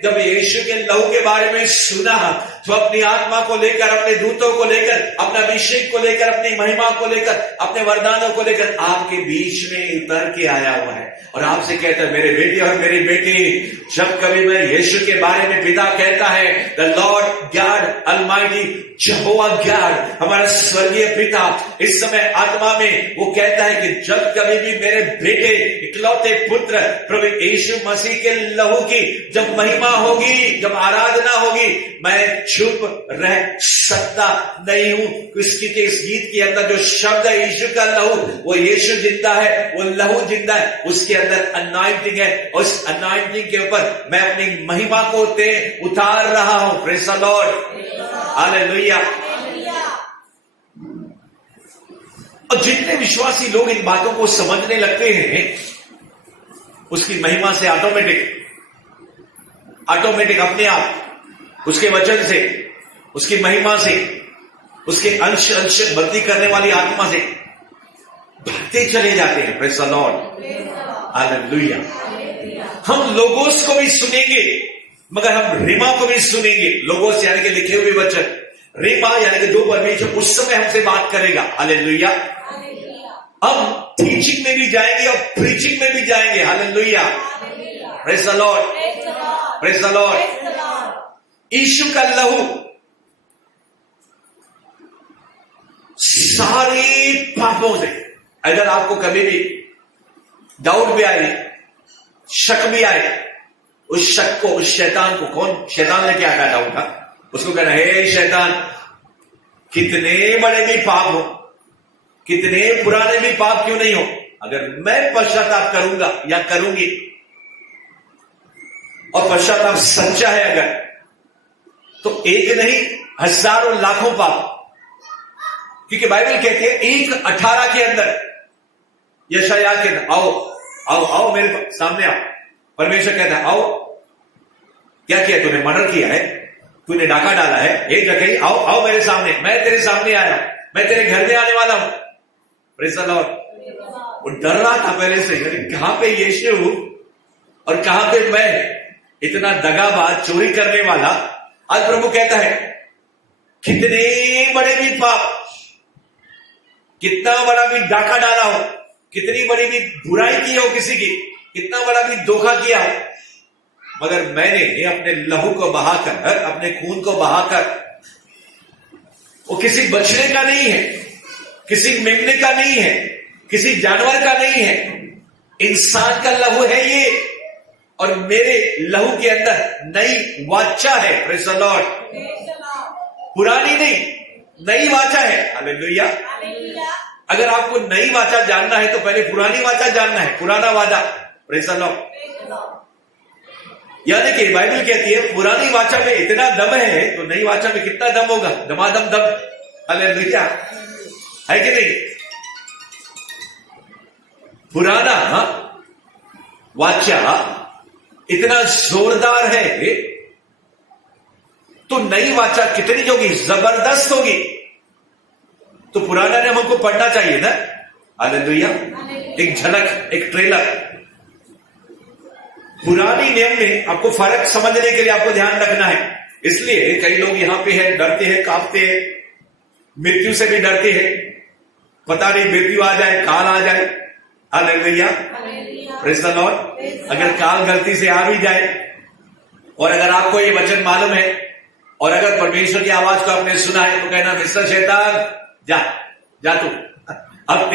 जब यीशु के लहू के बारे में सुना, तो अपनी आत्मा को लेकर, अपने दूतों को लेकर, अपना अभिषेक को लेकर, अपनी महिमा को लेकर, अपने वरदानों को लेकर आपके बीच में उतर के आया हुआ है। और आपसे कहता है, मेरे बेटे और मेरी बेटी, जब कभी मैं यीशु के बारे में पिता कहता है, the Lord God Almighty, Jehovah God, हमारा स्वर्गीय पिता, इस समय आत्मा में वो कहता है कि जब कभी भी मेरे बेटे, इकलौते पुत्र प्रभु यीशु मसीह के लहू की जब महिमा होगी, जब आराधना होगी, मैं चुप रह सकता नहीं हूं। क्योंकि इस गीत के अंदर जो शब्द है यीशु का लहू, वो यीशु जिंदा है, वो लहू जिंदा है, उसके अंदर अनॉइंटिंग है। और उस अनॉइंटिंग के ऊपर मैं अपनी महिमा को उतार रहा हूं। Praise the Lord, hallelujah. और जितने विश्वासी लोग इन बातों को समझने लगते हैं, उसकी महिमा से ऑटोमेटिक अपने आप, उसके वचन से, उसकी महिमा से, उसके अंश अंश बदली करने वाली आत्मा से भागते चले जाते हैं। Praise the Lord, hallelujah. हम लोगोस को भी सुनेंगे, मगर हम रिमा को भी सुनेंगे। लोगोस यानी कि लिखे हुए वचन, रिमा यानी कि जो परमेश्वर उस समय हमसे बात करेगा। हालेलुया। हम टीचिंग में भी जाएंगे और प्रीचिंग में भी जाएंगे। Hallelujah, praise the lord, praise the lord. Yeshu का लहू सारे पापों से, अगर आपको कभी भी डाउट भी आए, शक भी आए, उस शक को, उस शैतान को, कौन शैतान लेके आता है डाउट का, उसको कहना, हे शैतान, कितने बड़े भी पाप हो, कितने पुराने भी पाप क्यों नहीं हो, अगर मैं पश्चाताप करूंगा या करूंगी, और पश्चाताप सच्चा है अगर, तो एक नहीं हजारों लाखों पाप। क्योंकि बाइबल कहती है 1:18 के अंदर, यशायाह के अंदर, आओ आओ आओ मेरे सामने आओ। परमेश्वर कहता है, आओ, क्या किया तूने? मर्डर किया है, तूने डाका डाला है, एक जगह आओ आओ मेरे सामने, मैं तेरे सामने आया, मैं तेरे घर में आने वाला हूं। Praise the Lord. वो डर रहा था पहले से, कहां पे यीशु और कहां पे मैं, इतना दगाबाज, चोरी करने वाला। आज प्रभु कहता है, कितने बड़े भी पाप, कितना बड़ा भी डाका डाला हो, कितनी बड़ी भी बुराई की हो किसी की, कितना बड़ा भी धोखा किया हो, मगर मैंने अपने लहू को बहाकर, अपने खून को बहाकर, वो किसी बछड़े का नहीं है, किसी मेमने का नहीं है, किसी जानवर का नहीं है, इंसान का लहू है ये। और मेरे लहू के अंदर नई वाचा है। Praise the Lord. पुरानी नहीं, नई वाचा है। हालेलुया। अगर आपको नई वाचा जानना है तो पहले पुरानी वाचा जानना है, पुराना वादा। Praise the Lord. यानी कि बाइबल कहती है पुरानी वाचा में इतना दम है तो नई वाचा में कितना दम होगा? दमादम दम। हालेलुया, है कि नहीं? पुराना वाचा इतना जोरदार है तो नई वाचा कितनी होगी? जबरदस्त होगी। तो पुराना नियम हमको पढ़ना चाहिए ना। हालेलुया। एक झलक, एक ट्रेलर। पुरानी नियम में आपको फर्क समझने के लिए आपको ध्यान रखना है। इसलिए कई लोग यहां पे है, डरते हैं, कांपते हैं, मृत्यु से भी डरते हैं। पता नहीं मृत्यु आ जाए, काल आ जाए। Hallelujah, praise the Lord. अगर काल गलती से आ भी जाए, और अगर आपको ये वचन मालूम है, और अगर परमेश्वर की आवाज को आपने सुना है, तो कहना मिस्टर शैतान जा जा तू, अब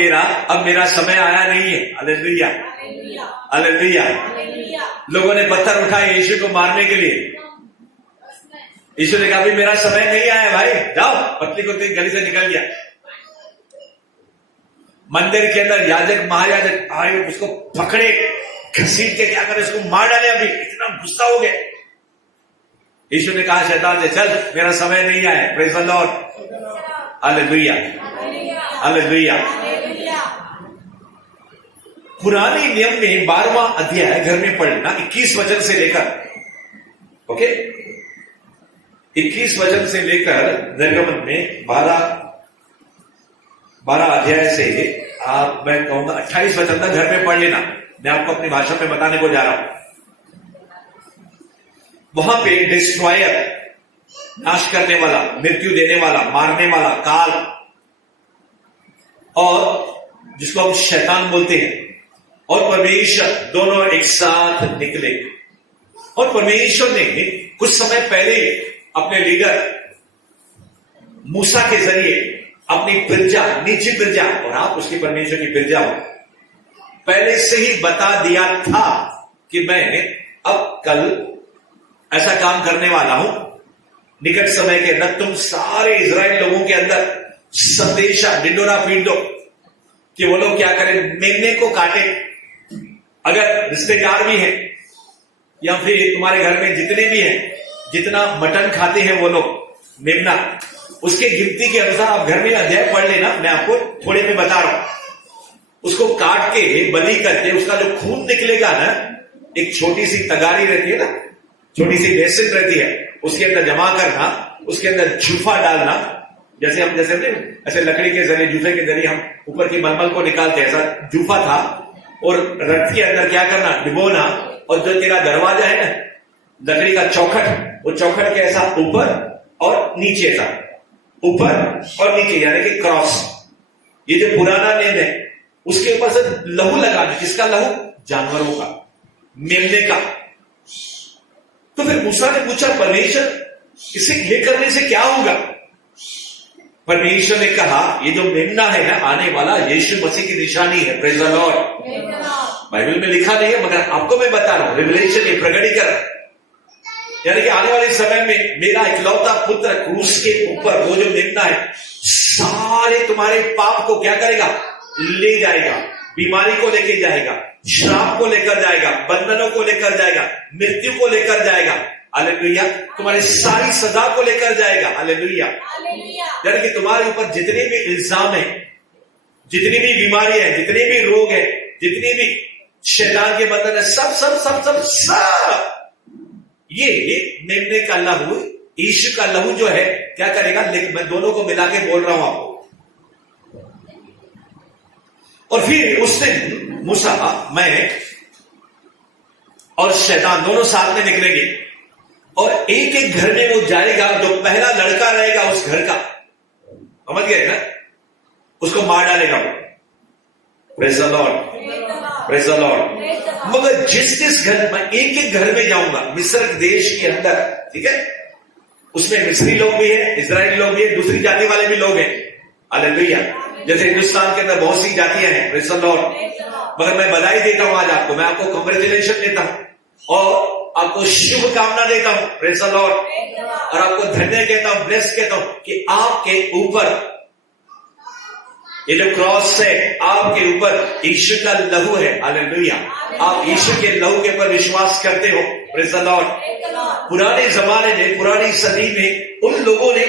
मेरा समय आया नहीं है। Hallelujah, hallelujah. लोगों ने पत्थर उठाए यीशु को मारने के लिए। यीशु ने कहा भाई मेरा समय नहीं आया, भाई जाओ। पत्नी को गली से निकल गया। मंदिर के अंदर याजक महायाजक आए, उसको पकड़े, घसीट के क्या करे, उसको मार डाले। अभी इतना गुस्सा हो गया। यीशु ने कहा शैतान से, चल मेरा समय नहीं आया। Praise the Lord, hallelujah, hallelujah. पुराने नियम में 12वां अध्याय घर में पढ़ना, 21 वचन से लेकर, ओके, 21 वचन से लेकर निर्गमन में 12 अध्याय से आप, मैं कहूंगा 28 वचन तक घर में पढ़ लेना। मैं आपको अपनी भाषा में बताने को जा रहा हूं। वहां पे डिस्ट्रॉयर, नाश करने वाला, मृत्यु देने वाला, मारने वाला काल, और जिसको हम शैतान बोलते हैं, और परमेश्वर दोनों एक साथ निकले। और परमेश्वर ने कुछ समय पहले अपने लीडर मूसा के जरिए अपनी प्रजा, निजी प्रजा, और आप उसकी परमेश्वर की प्रजा हो, पहले से ही बता दिया था कि मैं अब कल ऐसा काम करने वाला हूं। निकट समय के अंदर तुम सारे इजराइल लोगों के अंदर संदेशा डिंडोरा पीट दो कि वो लोग क्या करें, मेमने को काटे। अगर रिश्तेदार भी हैं या फिर तुम्हारे घर में जितने भी हैं, जितना मटन खाते हैं वो लोग, मेमना, उसके गिनती के अनुसार आप घर में अध्याय पढ़ लेना। मैं आपको थोड़े में बता रहा हूं। उसको काट के बलि करके उसका जो खून निकलेगा ना, एक छोटी सी तगारी रहती है ना, छोटी सी बेसिन रहती है, उसके अंदर जमा करना, उसके अंदर जूफा डालना। जैसे हम ऐसे लकड़ी के जरिए, जूफे के जरिए हम ऊपर की मलमल को निकालते हैं, ऐसा जूफा था। और रथ के अंदर क्या करना, डिबोना, और जो तेरा दरवाजा है ना, लकड़ी का चौखट, वो चौखट के ऐसा ऊपर और नीचे, ऐसा ऊपर और नीचे, यानी कि क्रॉस। ये जो पुराना नियम है, उसके ऊपर से लहू लगाना। किसका लहू? जानवरों का, मेमने का। तो फिर मूसा ने पूछा, परमेश्वर इसे ये करने से क्या होगा? परमेश्वर ने कहा, ये जो मेमना है ना, आने वाला यीशु मसीह की निशानी है। Praise the Lord. बाइबल में लिखा नहीं है, मगर आपको मैं बता रहा हूं, रिवलेशन ये प्रकटीकरण, यानी कि आने वाले समय में मेरा इकलौता पुत्र क्रूस के ऊपर वो जो मेमना है, सारे तुम्हारे पाप को क्या करेगा? ले जाएगा। बीमारी को लेकर जाएगा, श्राप को लेकर जाएगा, बंधनों को लेकर जाएगा, मृत्यु को लेकर जाएगा। हालेलुया। तुम्हारी सारी सजा को लेकर जाएगा। हालेलुया। यानी कि तुम्हारे ऊपर जितने भी इल्जाम है, जितनी भी बीमारी है, जितने भी रोग है, जितनी भी शैतान के बंधन है, सब सब सब सब सब ये मेमने का लहू, यीशु का लहू जो है क्या करेगा? लेकिन मैं दोनों को मिला के बोल रहा हूं आपको। और फिर उस दिन मूसा, मैं और शैतान दोनों साथ में निकलेंगे, और एक एक घर में वो जाएगा। जो पहला लड़का रहेगा उस घर का, समझ गए ना, उसको मार डालेगा वो। Praise the lord, praise the Lord. मगर जिस घर, मैं एक एक घर में जाऊंगा मिस्र देश के अंदर, ठीक है, उसमें मिस्री लोग भी हैं, इजरायली लोग भी हैं, दूसरी जाति वाले भी लोग हैं। हालेलुया। जैसे हिंदुस्तान के अंदर बहुत सी जातियां हैं। Praise the Lord. मगर मैं बधाई देता हूं आज आपको, मैं आपको कांग्रेचुलेशन देता हूं और आपको शुभकामना देता हूं। Praise the Lord. और आपको धन्य कहता हूं, ब्लेस कहता हूं कि आपके ऊपर ये जो क्रॉस है, आपके ऊपर यीशु का लहू है। हालेलुया। आप यीशु के लहू के ऊपर विश्वास करते हो। Praise the Lord. पुराने जमाने में, पुरानी सदी में उन लोगों ने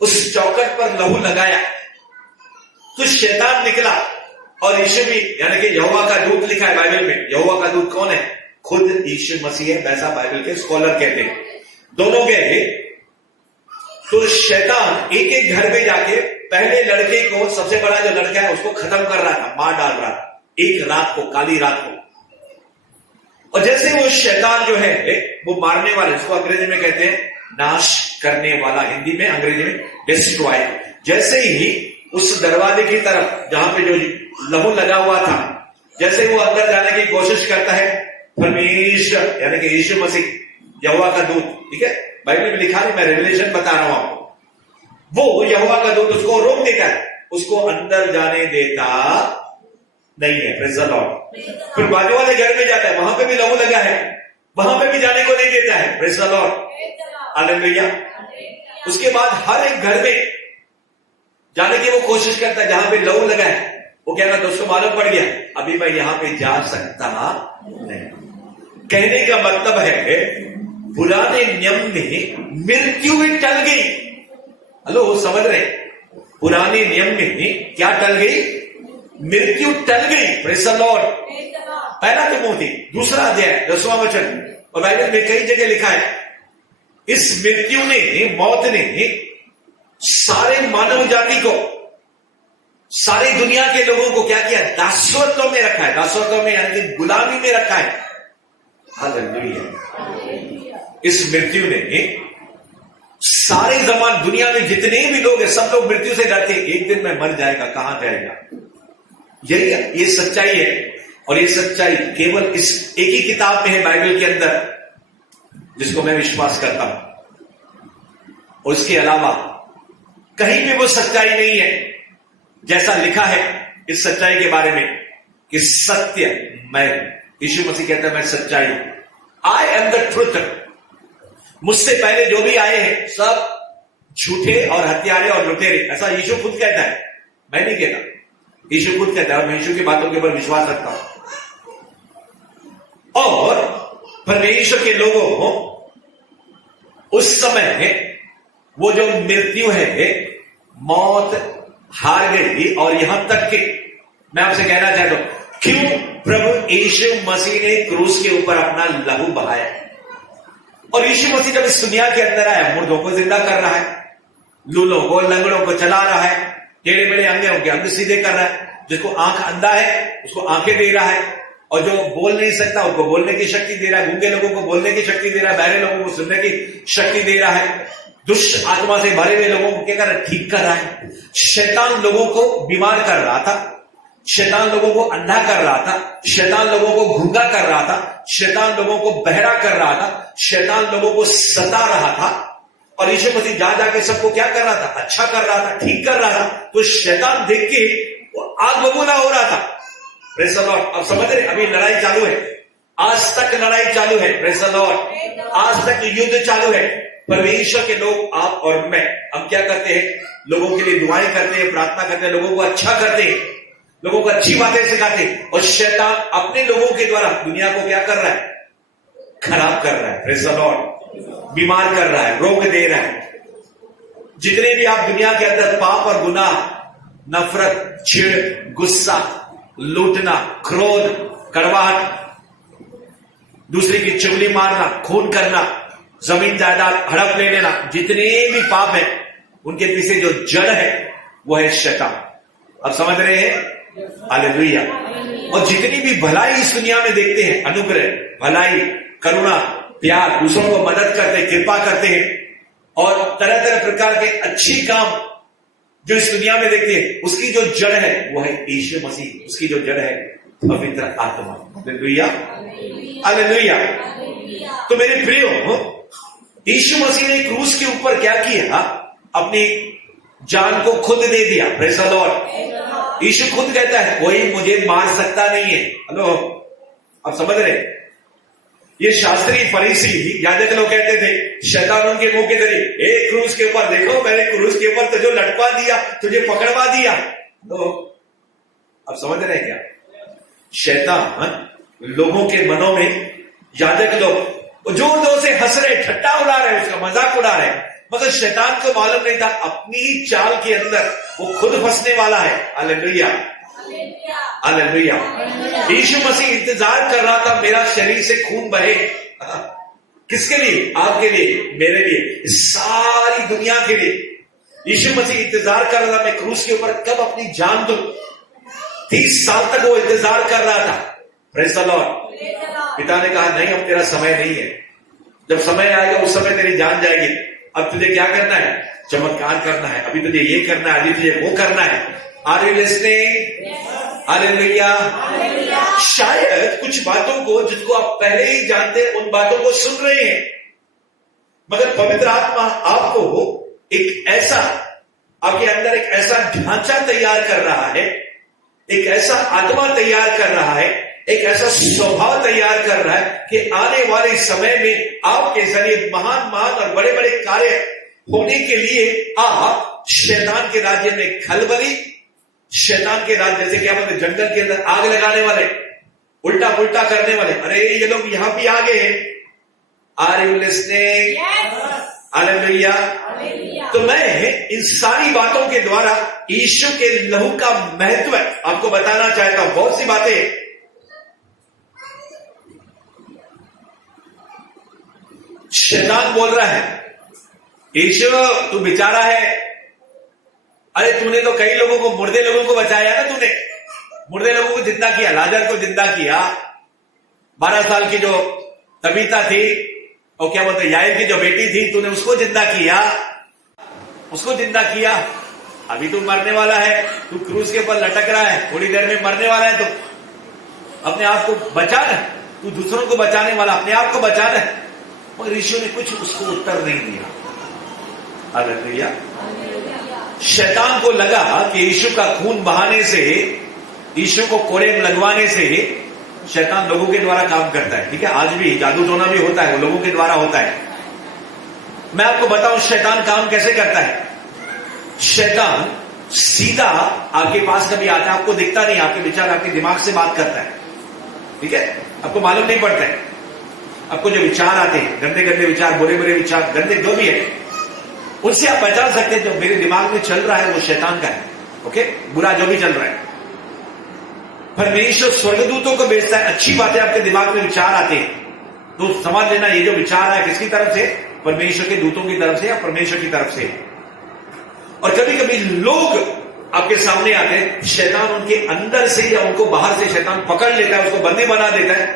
उस चौखट पर लहू लगाया तो शैतान निकला, और यीशु भी, यानी कि यहोवा का दूत लिखा है बाइबल में। यहोवा का दूत कौन है? खुद यीशु मसीह है, वैसा बाइबल के स्कॉलर कहते हैं। दोनों गए तो शैतान एक एक घर में जाके पहले लड़के को, सबसे बड़ा जो लड़का है उसको खत्म कर रहा था, मार डाल रहा था एक रात को, काली रात को। और जैसे वो शैतान जो है वो मारने वाले, उसको अंग्रेजी में कहते हैं नाश करने वाला, हिंदी में अंग्रेजी में डिस्ट्रॉय। जैसे ही उस दरवाजे की तरफ जहां पे जो लहू लगा हुआ था, जैसे वो अंदर जाने की कोशिश करता है, परमेश्वर यानी कि यीशु मसीह, यहोवा का दूत, ठीक है, बाइबल में लिखा है, मैं रेवलेशन बता रहा हूं आपको, वो यहोवा का दूत उसको रोक देता है, उसको अंदर जाने देता नहीं है। Praise the Lord. फिर बाजू वाले घर में जाता है, वहां पे भी लहू लगा है, वहां पे भी जाने को नहीं देता है। Praise the Lord, hallelujah. उसके बाद हर एक घर में जाने की वो कोशिश करता है जहां पे लहू लगा है। वो कहना दोस्तों मालूम पड़ गया, अभी मैं यहां पे जा सकता नहीं। कहने का मतलब है पुराने नियम में मृत्यु भी टल गई। हेलो, समझ रहे? पुराने नियम में क्या टल गई? मृत्यु टल गई। Praise the Lord. पहला तिमोथी 2 अध्याय 10वां वचन, और बाइबल में कई जगह लिखा है, इस मृत्यु ने, मौत ने सारे मानव जाति को, सारी दुनिया के लोगों को क्या किया? दासत्व में रखा है। दासत्व में यानी कि गुलामी में रखा है। हालेलुया। इस मृत्यु ने सारे जमान, दुनिया में जितने भी लोग हैं, सब लोग मृत्यु से डरते हैं, एक दिन में मर जाएगा, कहां जाएगा। यही ये सच्चाई है। और ये सच्चाई केवल इस एक ही किताब में है, बाइबल के अंदर, जिसको मैं विश्वास करता हूं। और इसके अलावा कहीं भी वो सच्चाई नहीं है जैसा लिखा है इस सच्चाई के बारे में कि सत्य मैं, यीशु मसीह कहता है मैं सच्चाई हूं, आई एम द ट्रुथ। मुझसे पहले जो भी आए हैं सब झूठे और हत्यारे और लुटेरे, ऐसा यीशु खुद कहता है, मैं नहीं कहता, यीशु खुद कहता है। और मैं यीशु की बातों के ऊपर विश्वास रखता हूं। और परमेश्वर के लोगों को उस समय वो जो मृत्यु है, मौत हार गई। और यहां तक कि मैं आपसे कहना चाहता हूं, क्यों प्रभु यीशु मसीह ने क्रूस के ऊपर अपना लहू बहाया। और यीशु मसीह जब इस दुनिया के अंदर आया, मुर्दों को जिंदा कर रहा है, लूलों को, लंगड़ों को चला रहा है, टेढ़े मेढ़े अंगों के अंग सीधे कर रहा है, जिसको आंख अंधा है उसको आंखें दे रहा है, और जो बोल नहीं सकता उसको बोलने की शक्ति दे रहा है, गूंगे लोगों को बोलने की शक्ति दे रहा है, बहरे लोगों को सुनने की शक्ति दे रहा है, दुष्ट आत्मा से भरे हुए लोगों को क्या कर रहा है? ठीक कर रहा है। शैतान लोगों को बीमार कर रहा था, शैतान लोगों को अंधा कर रहा था, शैतान लोगों को गूंगा कर रहा था, शैतान लोगों को बहरा कर रहा था, शैतान लोगों को सता रहा था। और यीशु मसीह जा जाके सबको क्या कर रहा था? अच्छा कर रहा था, ठीक कर रहा था। तो शैतान देख के वो आग बबूला हो रहा था। Praise the Lord. अब समझ रहे, अभी लड़ाई चालू है, आज तक लड़ाई चालू है। Praise the Lord. आज तक युद्ध चालू है। परमेश्वर के लोग, आप और मैं, हम क्या करते हैं? लोगों के लिए दुआएं करते हैं, प्रार्थना करते हैं, लोगों को अच्छा करते हैं, लोगों को अच्छी बातें सिखाते हैं। और शैतान अपने लोगों के द्वारा दुनिया को क्या कर रहा है? खराब कर रहा है। Praise the Lord. बीमार कर रहा है, रोग दे रहा है। जितने भी आप दुनिया के अंदर पाप और गुनाह, नफरत, चिढ़, गुस्सा, लूटना, क्रोध, कड़वाहट, दूसरे की चुगली मारना, खून करना, जमीन जायदाद हड़प ले लेना, जितने भी पाप है उनके पीछे जो जड़ है वो है शैतान। अब समझ रहे हैं? हालेलुया। और जितनी भी भलाई इस दुनिया में देखते हैं, अनुग्रह, भलाई, करुणा, प्यार, दूसरों को मदद करते हैं, कृपा करते हैं, और तरह तरह प्रकार के अच्छी काम जो इस दुनिया में देखते हैं, उसकी जो जड़ है वो है यीशु मसीह। उसकी जो जड़ है पवित्र आत्मा। Hallelujah, hallelujah. तो मेरे प्रियो, यीशु मसीह ने क्रूस के ऊपर क्या किया? अपनी जान को खुद दे दिया। Praise the lord. यीशु खुद कहता है कोई मुझे मार सकता नहीं है। हेलो, आप समझ रहे? ये शास्त्री, फरीसी, याजक लोग कहते थे शैतान उनके मुंह के जरिए, एक क्रूस के ऊपर देखो, मैंने क्रूस के ऊपर तुझे लटका दिया, तुझे पकड़वा दिया। तो आप समझ रहे हैं क्या? शैतान लोगों के मनों में, याजक लोग जोर जोर से हंस रहे, ठट्टा उड़ा रहे, उसका मजाक उड़ा रहे, मगर शैतान को मालूम नहीं था अपनी ही चाल के अंदर वो खुद फंसने वाला है। Hallelujah, hallelujah. यीशु मसीह इंतजार कर रहा था मेरा शरीर से खून बहे। किसके लिए? आपके लिए, मेरे लिए, सारी दुनिया के लिए। यीशु मसीह इंतजार कर रहा था, मैं क्रूस के ऊपर कब अपनी जान दूं। 30 साल तक वो इंतजार कर रहा था। Praise the Lord. पिता ने कहा नहीं, अब तेरा समय नहीं है, जब समय आएगा उस समय तेरी जान जाएगी। अब तुझे क्या करना है? चमत्कार करना है, अभी तुझे ये करना है, अभी तुझे वो करना है। Are you listening? हालेलुया। शायद कुछ बातों को जिसको आप पहले ही जानते हैं, उन बातों को सुन रहे हैं, मगर पवित्र आत्मा आपको एक ऐसा, आपके अंदर एक ऐसा ढांचा तैयार कर रहा है, एक ऐसा आत्मा तैयार कर रहा है, एक ऐसा स्वभाव तैयार कर रहा है कि आने वाले समय में आपके जरिए महान महान और बड़े बड़े कार्य होने के लिए आप शैतान के राज्य में खलबली, शैतान के राज्य, जैसे क्या बोलते, जंगल के अंदर आग लगाने वाले, उल्टा पुल्टा करने वाले, अरे ये लोग यहां भी आ गए। Are you listening? हालेलुया। तो मैं इन सारी बातों के द्वारा यीशु के लहू का महत्व आपको बताना चाहता हूं। बहुत सी बातें शैतान बोल रहा है, यीशु तू बेचारा है, अरे तूने तो कई लोगों को, मुर्दे लोगों को बचाया ना, तूने मुर्दे लोगों को जिंदा किया, लाजर को जिंदा किया, 12 साल की जो तबीता थी और क्या बोलते यायर की जो बेटी थी, तूने उसको जिंदा किया, उसको जिंदा किया। अभी तू मरने वाला है, तू क्रूज के ऊपर लटक रहा है, थोड़ी देर में मरने वाला है, तो अपने आप को बचा रहा है, तू दूसरों को बचाने वाला, अपने आप को बचा रहा है। और यीशु ने कुछ उसको उत्तर नहीं दिया। हालेलुया। शैतान को लगा कि यीशु का खून बहाने से, यीशु को कोड़े में लगवाने से शैतान लोगों के द्वारा काम करता है। ठीक है, आज भी जादू टोना भी होता है, वो लोगों के द्वारा होता है। मैं आपको बताऊं शैतान काम कैसे करता है। शैतान सीधा आपके पास कभी आता है, आपको दिखता नहीं, आपके विचार, आपके दिमाग से बात करता है। ठीक है, आपको मालूम नहीं पड़ता है। आपको जो विचार आते हैं, गंदे गंदे विचार, बुरे बुरे विचार, गंदे जो भी है, उनसे आप पहचान सकते हैं जो मेरे दिमाग में चल रहा है वो शैतान का है। ओके, बुरा जो भी चल रहा है। परमेश्वर स्वर्गदूतों को भेजता है, अच्छी बातें आपके दिमाग में विचार आते हैं तो समझ लेना ये जो विचार है किसकी तरफ से, परमेश्वर के दूतों की तरफ से या परमेश्वर की तरफ से। और कभी कभी लोग आपके सामने आते हैं, शैतान उनके अंदर से या उनको बाहर से शैतान पकड़ लेता है, उसको बंदी बना देता है,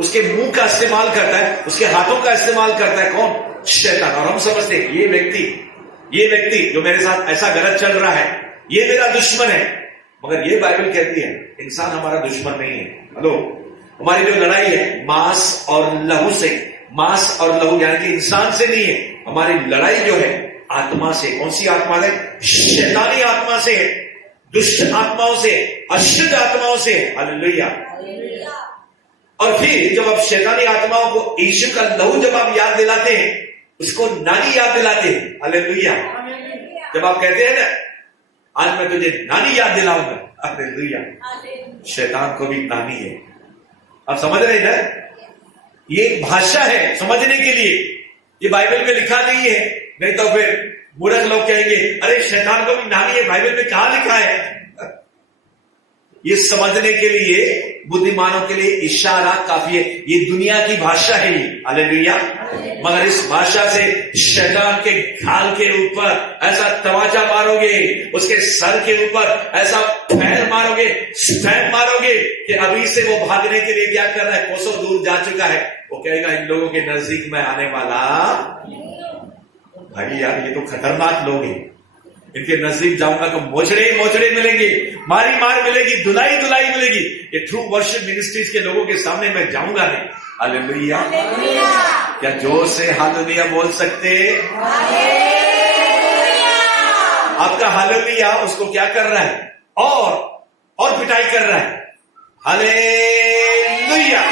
उसके मुंह का इस्तेमाल करता है, उसके हाथों का इस्तेमाल करता है। कौन? शैतान। और हम समझते हैं ये व्यक्ति जो मेरे साथ ऐसा गलत चल रहा है, ये मेरा दुश्मन है। मगर ये बाइबल कहती है इंसान हमारा दुश्मन नहीं है। हेलो, हमारी जो लड़ाई है मांस और लहू से, मांस और लहू यानी कि इंसान से नहीं है, हमारी लड़ाई जो है आत्मा से। कौन सी आत्मा है? शैतानी आत्मा से है, दुष्ट आत्माओं से, अशुद्ध आत्माओं से। हालेलुया। और फिर जब आप शैतानी आत्माओं को यीशु का लहू जब आप याद दिलाते हैं, उसको नानी याद दिलाते हैं। हालेलुया। जब आप कहते हैं ना आज मैं तुझे नानी याद दिलाऊंगा, हालेलुया, शैतान को भी नानी है। आप समझ रहे हैं ना? ये एक भाषा है समझने के लिए, ये बाइबल में लिखा नहीं है। नहीं तो फिर मूर्ख लोग कहेंगे अरे शैतान को भी नानी है, बाइबल में कहां लिखा है? ये समझने के लिए, बुद्धिमानों के लिए इशारा काफी है। ये दुनिया की भाषा है ये। हालेलुया। मगर इस भाषा से शैतान के घाल के ऊपर ऐसा तमाचा मारोगे, उसके सर के ऊपर ऐसा पैर मारोगे, स्टैंड मारोगे कि अभी से वो भागने के लिए क्या कर रहा है, कोसों दूर जा चुका है। वो कहेगा इन लोगों के नजदीक में आने वाला भाई, यार ये तो खतरनाक लोग हैं, इनके नजदीक जाऊंगा तो मोचड़े ही मोचड़े मिलेंगे, मारी मार मिलेगी, धुलाई धुलाई मिलेगी। ये ट्रू वर्शिप मिनिस्ट्रीज के लोगों के सामने मैं जाऊंगा नहीं। हालेलुया। क्या जोर से हालेलुया बोल सकते? आपका हालेलुया उसको क्या कर रहा है? और पिटाई कर रहा है। हालेलुया।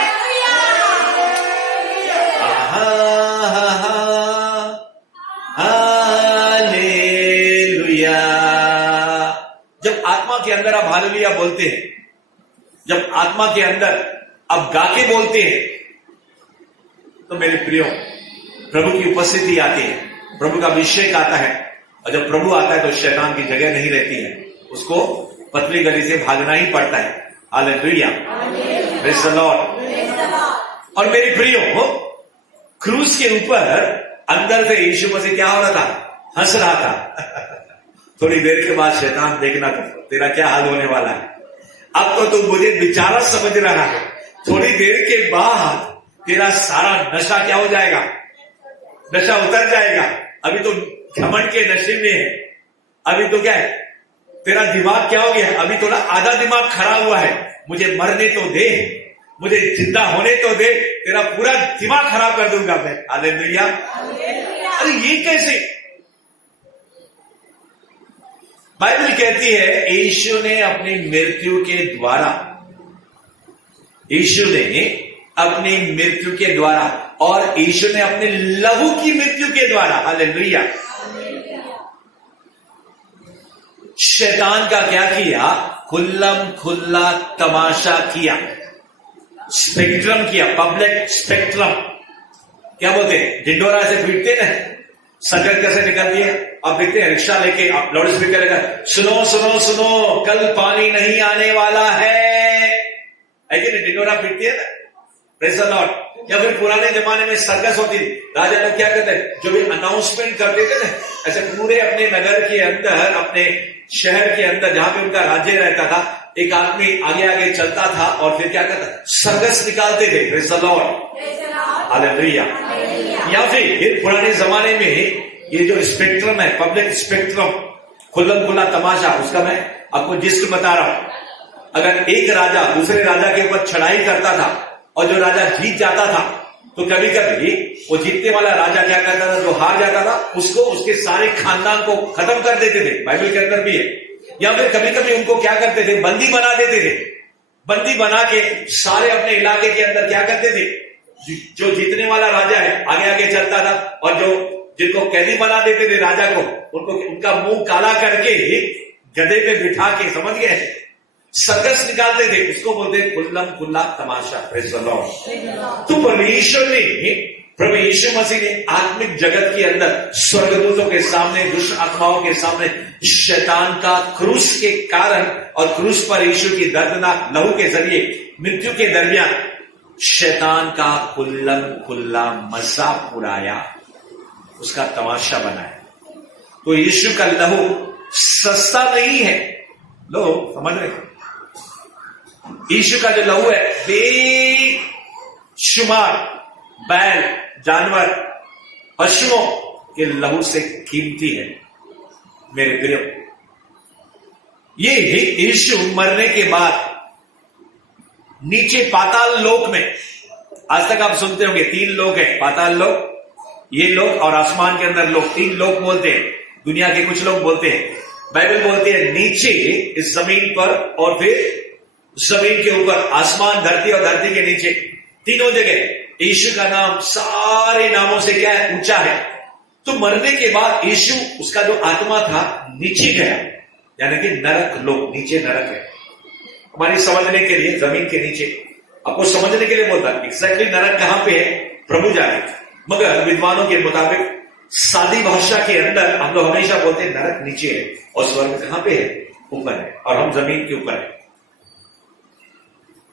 जब आत्मा के अंदर आप हालेलुया बोलते हैं, जब आत्मा के अंदर आप गाके बोलते हैं, तो मेरे प्रियो प्रभु की उपस्थिति आती है, प्रभु का अभिषेक आता है। और जब प्रभु आता है तो शैतान की जगह नहीं रहती है, उसको पतली गली से भागना ही पड़ता है। हालेलुया। Praise the Lord. और मेरे प्रियो क्रूस के ऊपर अंदर से यीशु मसीह क्या हो रहा था? हंस रहा था। थोड़ी देर के बाद शैतान देखना तेरा क्या हाल होने वाला है। अब तो तू मुझे बेचारा समझ रहा है, थोड़ी देर के बाद तेरा सारा नशा क्या हो जाएगा, नशा उतर जाएगा। अभी तो घमंड के नशे में है, अभी तो क्या है, तेरा दिमाग क्या हो गया, अभी तो ना आधा दिमाग खड़ा हुआ है। मुझे मरने तो दे, मुझे जिंदा होने तो दे, तेरा पूरा दिमाग खराब कर दूंगा मैं। हालेलुया। अरे ये कैसे? बाइबल कहती है यीशु ने अपनी मृत्यु के द्वारा, यीशु ने अपनी मृत्यु के द्वारा और यीशु ने अपने लहू की मृत्यु के द्वारा, हालेलुया, शैतान का क्या किया, खुल्लम खुल्ला तमाशा किया, स्पेक्ट्रम किया, पब्लिक स्पेक्ट्रम। क्या बोलते हैं, ढिंडोरा से पीटते ना, सजग कैसे निकलती है। आप देखते हैं रिक्शा लेके आप लाउड स्पीकर लेकर, सुनो सुनो सुनो कल पानी नहीं आने वाला है कि नहीं, ढिंडोरा पीटती है ना, प्रेज़ द लॉर्ड। या फिर पुराने जमाने में सर्कस होती थी, राजा लोग क्या करते हैं, जो भी अनाउंसमेंट करते थे ना, ऐसे पूरे अपने नगर के अंदर, अपने शहर के अंदर जहां पे उनका राज्य रहता था, एक आदमी आगे आगे चलता था और फिर क्या करता, सर्कस निकालते थे। Praise the Lord, hallelujah. या फिर पुराने जमाने में ये जो स्पेक्ट्रम है, पब्लिक स्पेक्ट्रम, खुल्लम खुल्ला तमाशा, उसका मैं आपको जिस्ट बता रहा हूं। अगर एक राजा दूसरे राजा के ऊपर चढ़ाई करता था और जो राजा जीत जाता था, तो कभी कभी वो जीतने वाला राजा क्या करता था, जो हार जाता था उसको, उसके सारे खानदान को खत्म कर देते थे। बाइबल के अंदर भी है। या फिर कभी कभी उनको क्या करते थे, बंदी बना देते थे। बंदी बना के सारे अपने इलाके के अंदर क्या करते थे, जो जीतने वाला राजा है आगे आगे चलता था, और जो जिनको कैदी बना देते थे राजा को, उनको उनका मुंह काला करके गधे पे बिठा के, समझ गए, सर्कस निकालते थे। उसको बोलते खुल्लम खुल्ला तमाशा। Praise the Lord. तो परमेश्वर ने, प्रभु यीशु मसीह ने आत्मिक जगत के अंदर स्वर्गदूतों के सामने, दुष्ट आत्माओं के सामने शैतान का क्रूस के कारण और क्रूस पर यीशु की दर्दनाक लहू के जरिए मृत्यु के दरमियान शैतान का खुल्लम खुल्ला मजाक उड़ाया, उसका तमाशा बनाया। तो यीशु का लहू सस्ता नहीं है, लोग समझ रहे हैं। यीशु का जो लहू है बेशुमार बैल, जानवर, पशुओं के लहू से कीमती है मेरे प्रियो। ये यीशु मरने के बाद नीचे पाताल लोक में, आज तक आप सुनते होंगे 3 लोग हैं, पाताल लोक, ये लोग और आसमान के अंदर लोग, 3 लोग बोलते हैं। दुनिया के कुछ लोग बोलते हैं, बाइबल बोलती है नीचे इस जमीन पर, और फिर जमीन के ऊपर, आसमान, धरती और धरती के नीचे, तीनों जगह यीशु का नाम सारे नामों से क्या है, ऊंचा है। तो मरने के बाद यीशु, उसका जो आत्मा था नीचे गया, यानी कि नरक लोक, नीचे नरक है। हमारी समझने के लिए जमीन के नीचे, आपको समझने के लिए बोलता है एग्जैक्टली नरक कहां पे है प्रभु जाने, मगर विद्वानों के मुताबिक सादी भाषा के अंदर हम लोग हमेशा बोलते हैं नरक नीचे है और स्वर्ग कहां पे है, ऊपर है, और हम जमीन के ऊपर है।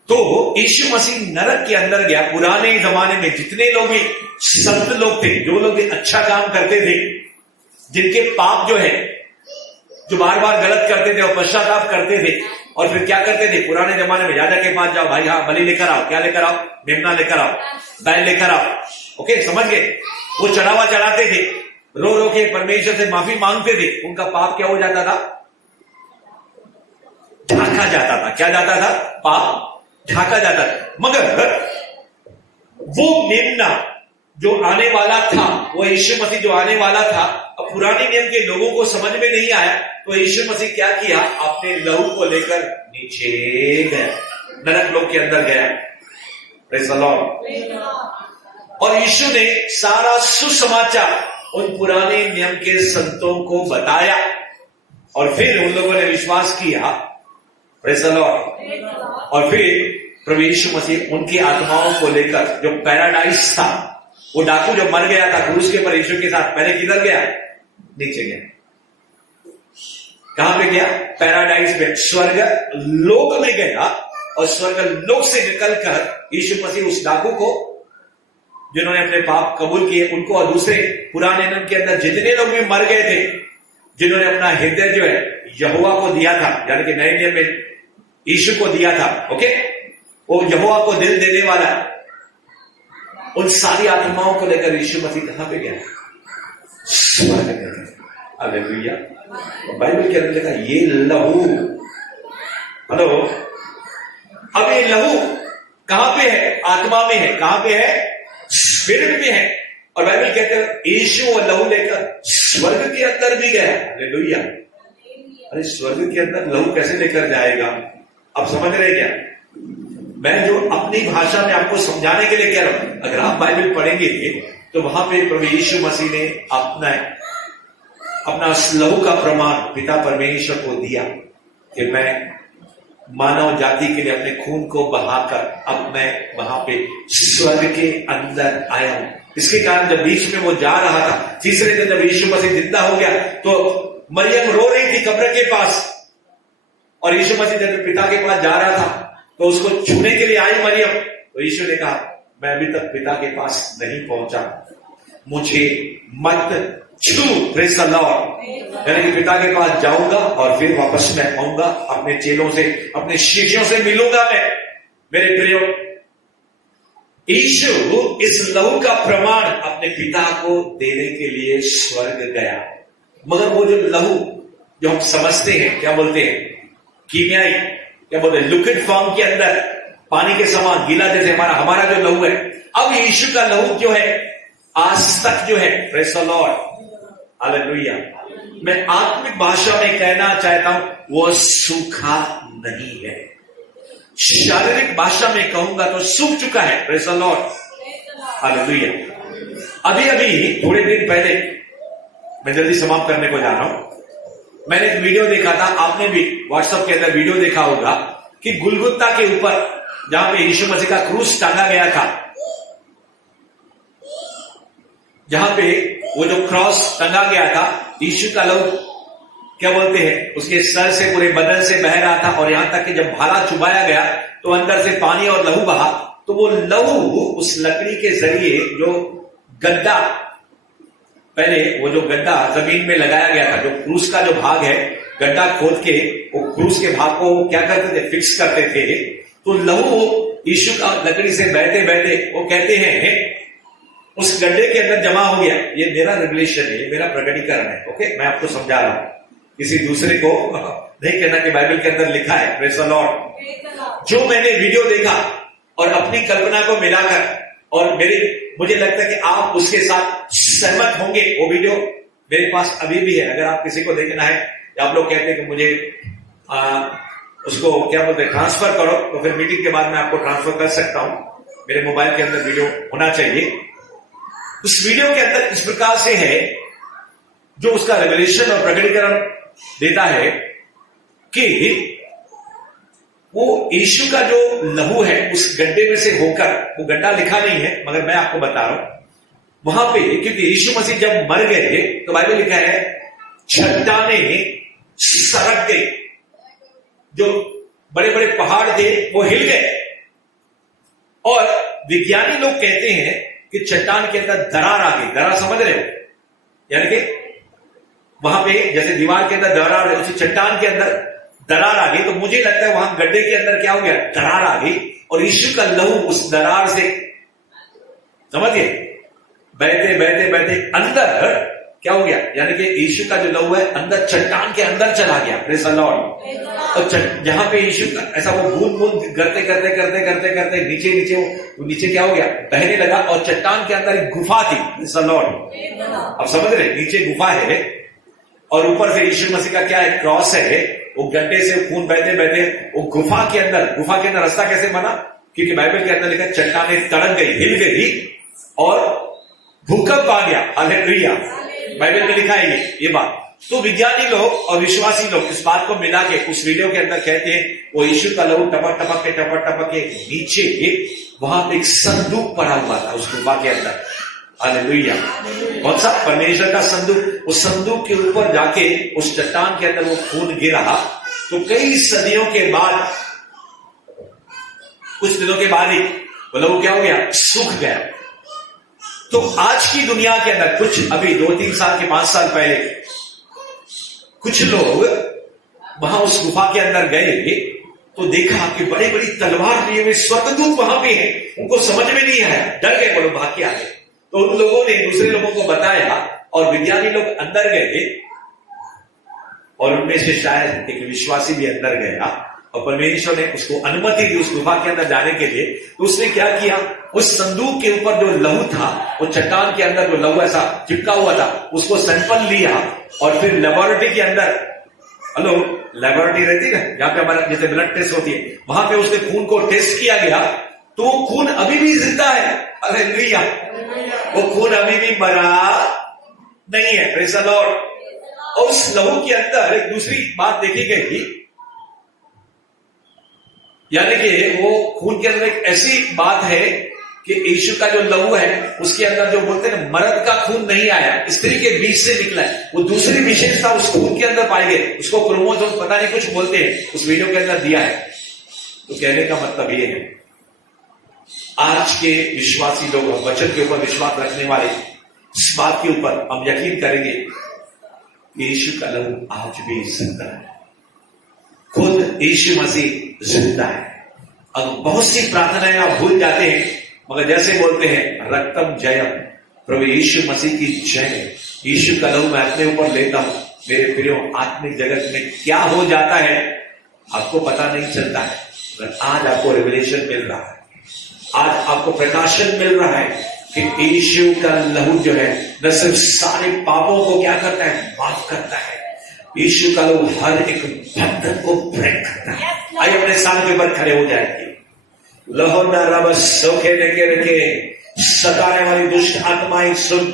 तो यीशु मसीह नरक के अंदर गया। पुराने जमाने में जितने लोग भी संत लोग थे, जो लोग भी अच्छा काम करते थे, जिनके पाप जो है, जो बार बार गलत करते थे और पश्चाताप करते थे, और फिर क्या करते थे, पुराने जमाने में राजा के पास जाओ, भाई हाँ बलि लेकर आओ, क्या लेकर आओ, मेमना लेकर आओ, बैल लेकर आओ, ओके, समझ गए। वो चढ़ावा चढ़ाते थे, रो रो के परमेश्वर से माफी मांगते थे। उनका पाप क्या हो जाता था, ढाका जाता था। क्या जाता था, पाप ढाका जाता था। मगर वो मेमना जो आने वाला था, वो यीशु मसीह जो आने वाला था, अब पुराने नियम के लोगों को समझ में नहीं आया, तो यीशु मसीह क्या किया, अपने लहू को लेकर नीचे गया, नरक लोक के अंदर गया। Praise the Lord. और यीशु ने सारा सुसमाचार उन पुराने नियम के संतों को बताया, और फिर उन लोगों ने विश्वास किया। Praise the Lord. और फिर प्रभु यीशु मसीह उनकी आत्माओं को लेकर, जो पैराडाइज था, वो डाकू जो मर गया था क्रूस के पर यीशु के साथ, पहले किधर गया, नीचे गया। कहां पे गया, पैराडाइज में, स्वर्ग लोक में गया। और स्वर्ग लोक से निकलकर यीशु मसीह उस डाकू को, जिन्होंने अपने पाप कबूल किए, उनको, और दूसरे पुराने नियम के अंदर जितने लोग भी मर गए थे, जिन्होंने अपना हृदय जो है यहोवा को दिया था, यानी कि नए नियम में यीशु को दिया था, ओके, वो यहोवा को दिल देने वाला, उन सारी आत्माओं को लेकर यीशु मसीह कहां पे गया? स्वर्ग में। हालेलुया। बाइबल के अंदर लिखा ये लहू, हेलो, अब ये लहू कहां पे है? आत्मा में है। कहां पे है? स्पिरिट में है। और बाइबल कहते हैं यीशु वो लहू लेकर स्वर्ग के अंदर भी गया। हालेलुया। अरे स्वर्ग के अंदर लहू कैसे लेकर जाएगा? आप समझ रहे क्या? मैं जो अपनी भाषा में आपको समझाने के लिए कह रहा हूं, अगर आप बाइबल पढ़ेंगे तो वहां पे प्रभु यीशु मसीह ने अपना लहू का प्रमाण पिता परमेश्वर को दिया कि मैं मानव जाति के लिए अपने खून को बहाकर अब मैं वहां पे स्वर्ग के अंदर आया हूं। इसके कारण जब बीच में वो जा रहा था, तीसरे दिन जब यीशु मसीह जिंदा हो गया तो मरियम रो रही थी कब्र के पास, और यीशु मसीह जब पिता के पास जा रहा था तो उसको छूने के लिए आई मरियम, तो यीशु ने कहा मैं अभी तक पिता के पास नहीं पहुंचा, मुझे मत छू। Praise the Lord. यानी कि पिता के पास जाऊंगा और फिर वापस मैं आऊंगा, अपने चेलों से, अपने शिष्यों से मिलूंगा मैं। मेरे प्रियो, यीशु इस लहू का प्रमाण अपने पिता को देने के लिए स्वर्ग गया। मगर वो जो लहू जो हम समझते हैं, क्या बोलते हैं, कीमियाई, क्या बोलते हैं, लिक्विड फॉर्म के अंदर पानी के समान गीला जैसे हमारा जो लहू है, अब यीशु का लहू जो है आज तक जो है, प्रेज़ द लॉर्ड, हालेलुया, मैं आत्मिक भाषा में कहना चाहता हूं वो सूखा नहीं है। शारीरिक भाषा में कहूंगा तो सूख चुका है। Praise the Lord, hallelujah. अभी थोड़े दिन पहले, मैं जल्दी समाप्त करने को जा रहा हूं, मैंने एक वीडियो देखा था, आपने भी व्हाट्सएप के अंदर वीडियो देखा होगा कि गुलगुता के ऊपर जहां पे यीशु मसीह का क्रूस टांगा गया था, जहां पे वो जो क्रॉस टंगा गया था, यीशु का लहू क्या बोलते हैं, उसके सर से पूरे बदन से बह रहा था, और यहां तक कि जब भाला चुबाया गया तो अंदर से पानी और लहू बहा। तो वो लहू उस लकड़ी के जरिए जो गड्ढा, पहले वो जो गड्ढा जमीन में लगाया गया था, जो क्रूस का जो भाग है, गड्ढा खोद के वो क्रूस के भाग को क्या करते थे, फिक्स करते थे। तो लहू यीशु का लकड़ी से बहते बहते, वो कहते हैं उस गड्ढे के अंदर जमा हो गया। ये मेरा रिवलेशन है, ये मेरा प्रकटीकरण है, ओके, मैं आपको समझा रहा हूं, किसी दूसरे को नहीं कहना कि बाइबल के अंदर लिखा है। Praise the Lord. जो मैंने वीडियो देखा और अपनी कल्पना को मिलाकर, और मुझे लगता है कि आप उसके साथ सहमत होंगे। वो वीडियो मेरे पास अभी भी है, अगर आप किसी को देखना है, या आप लोग कहते हैं कि मुझे उसको क्या बोलते हैं ट्रांसफर करो, तो फिर मीटिंग के बाद मैं आपको ट्रांसफर कर सकता हूं। मेरे मोबाइल के अंदर वीडियो होना चाहिए। उस वीडियो के अंदर इस प्रकार से है, जो उसका रेवलेशन और प्रकटीकरण देता है कि वो यीशु का जो लहू है उस गड्ढे में से होकर, वो गड्ढा लिखा नहीं है मगर मैं आपको बता रहा हूं, वहां पे, क्योंकि यीशु मसीह जब मर गए तो बाइबल लिखा है चट्टानें सरक गई, जो बड़े बड़े पहाड़ थे वो हिल गए, और विज्ञानी लोग कहते हैं कि चट्टान के अंदर दरार आ गई। दरार समझ रहे हो, यानी कि वहां पे जैसे दीवार के अंदर दरार है, उसी चट्टान के अंदर दरार आ गई। तो मुझे लगता है वहां गड्ढे के अंदर क्या हो गया, दरार आ गई, और यीशु का लहू उस दरार से, समझिए, बहते बहते बहते अंदर क्या हो गया, यानी कि यीशु का जो लहू है अंदर चट्टान के अंदर चला गया। Praise the Lord. और जहां पे यीशु का ऐसा वो बूंद बूंद करते करते करते करते करते नीचे क्या हो गया, बहने लगा, और चट्टान के अंदर एक गुफा थी। Praise the Lord. अब समझ रहे, नीचे गुफा है और ऊपर से यीशु मसीह का क्या है, क्रॉस है। वो गड्ढे से खून बहते बहते वो गुफा के अंदर रास्ता कैसे बना, क्योंकि बाइबल के अंदर लिखा चट्टानें तड़क गई, हिल गई, और भूकंप आ गया। हालेलुया। बाइबल में लिखा है ये बात। तो विज्ञानी लोग और विश्वासी लोग इस बात को मिला के उस वीडियो के अंदर कहते हैं वो यीशु का लहू टपक टपक के नीचे वहां पे एक संदूक पड़ा हुआ था उस गुफा के अंदर। हालेलुया। कौन सा, परमेश्वर का संदूक। उस संदूक के ऊपर जाके उस चट्टान के अंदर वो खून गिरा। तो कई सदियों के बाद, कुछ दिनों के बाद ही वो लहू क्या हो गया, सूख गया। तो आज की दुनिया के अंदर कुछ अभी 2-3 साल के 5 साल पहले कुछ लोग वहां उस गुफा के अंदर गए तो देखा कि बड़ी बड़ी तलवार लिए हुए स्वर्गदूत वहां पे हैं। उनको समझ में नहीं आया, डर गए, बोलो भाग के आ गए। तो उन लोगों ने दूसरे लोगों को बताया और विज्ञानी लोग अंदर गए और उनमें से शायद एक विश्वासी भी अंदर गया और परमेश्वर ने उसको अनुमति दी उस गुफा के अंदर जाने के लिए। तो उसने क्या किया, उस संदूक के ऊपर जो लहू था, वो चट्टान के अंदर जो लहू ऐसा चिपका हुआ था, उसको सैंपल लिया और फिर लेबोरेटरी के अंदर, हेलो लेबोरेटरी रहती है ना जहां पे हमारा जैसे ब्लड टेस्ट होती है, वहां पे उसके खून को टेस्ट किया गया तो वो खून अभी भी जिंदा है। हालेलुया, वो खून अभी भी मरा नहीं है। Praise the Lord. और उस लहू के अंदर एक दूसरी बात देखी गई, यानी कि वो खून के अंदर एक ऐसी बात है कि यीशु का जो लहू है उसके अंदर जो बोलते हैं मर्द का खून नहीं आया, स्त्री के बीच से निकला है। वो दूसरी विशेषता उस खून के अंदर पाई गई, उसको क्रोमोसोम पता नहीं कुछ बोलते हैं, उस वीडियो के अंदर दिया है। तो कहने का मतलब ये है, आज के विश्वासी लोग वचन के ऊपर विश्वास रखने वाले इस बात के ऊपर हम यकीन करेंगे कि यीशु का लहू आज भी जिंदा है, खुद यीशु मसीह जिंदा है। अब बहुत सी प्रार्थनाएं आप भूल जाते हैं, मगर जैसे बोलते हैं रक्तम जयम, प्रभु यीशु मसीह की जय, यीशु का लहू मैं अपने ऊपर लेता हूं। मेरे प्रियो, आत्मिक जगत में क्या हो जाता है आपको पता नहीं चलता है, मगर आज आपको रिवलेशन मिल रहा है, आज आपको प्रकाशन मिल रहा है कि यीशु का लहू जो है न सिर्फ सारे पापों को क्या करता है, माफ करता है। यीशु का लहू हर एक बंधन को ब्रेक करता है। आइए अपने सामने के ऊपर खड़े हो जाएंगे। लहो न रब सोखे लेके रखे, सताने वाली दुष्ट आत्माएं सुन।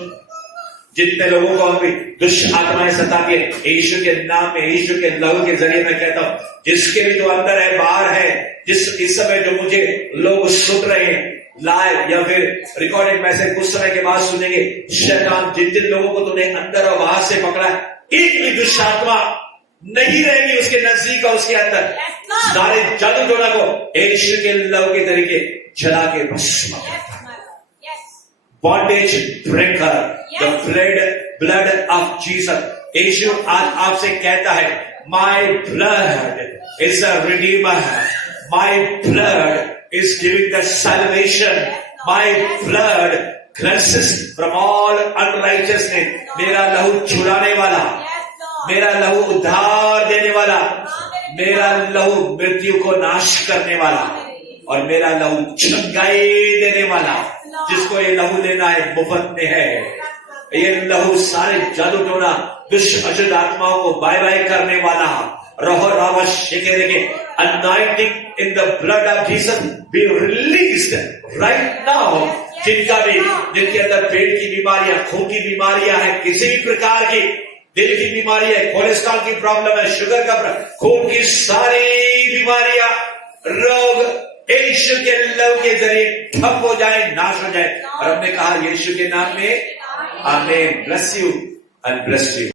जितने लोगों को अभी दुष्ट आत्माएं सताती है, यीशु के नाम में, यीशु के लहू के जरिए मैं कहता हूं, जिसके भी जो अंदर है बाहर है, जिस इस समय जो मुझे लोग सुन रहे हैं लाइव या फिर रिकॉर्डेड मैसेज कुछ समय के बाद सुनेंगे, शैतान जिन जिन लोगों को तुमने अंदर और बाहर से पकड़ा है, एक भी दुष्ट आत्मा नहीं रहेगी उसके नजदीक और उसके अंदर। सारे जादू टोना को यीशु के लहू के तरीके जला के भस्म करता है। Bondage breaker, the blood of Jesus. Yeshu आज आपसे कहता है, my blood is a redeemer, my blood is giving the salvation, my blood cleanses from all unrighteousness। मेरा लहू छुड़ाने वाला, मेरा लहू उद्धार देने वाला, मेरा लहू मृत्यु को नाश करने वाला और मेरा लहू चंगाई देने वाला। जिसको ये लहू लेना है मुफ्त में है। ये लहू सारे जादू टोना दुष्ट अशुद्ध आत्माओं को बाय बाय करने वाला। रहो रावश के anointing in the blood of Jesus be released right now। जिनके अंदर पेट की बीमारियां, खून की बीमारियां हैं, किसी भी प्रकार की दिल की बीमारी है, कोलेस्ट्रॉल की प्रॉब्लम है, शुगर का प्रॉब्लम, खून की सारी बीमारियां, रोग यीशु के लहू के जरिए ठप हो जाए, नाश हो जाए। और हमने कहा यीशु के नाम में आमीन। Bless you and bless you.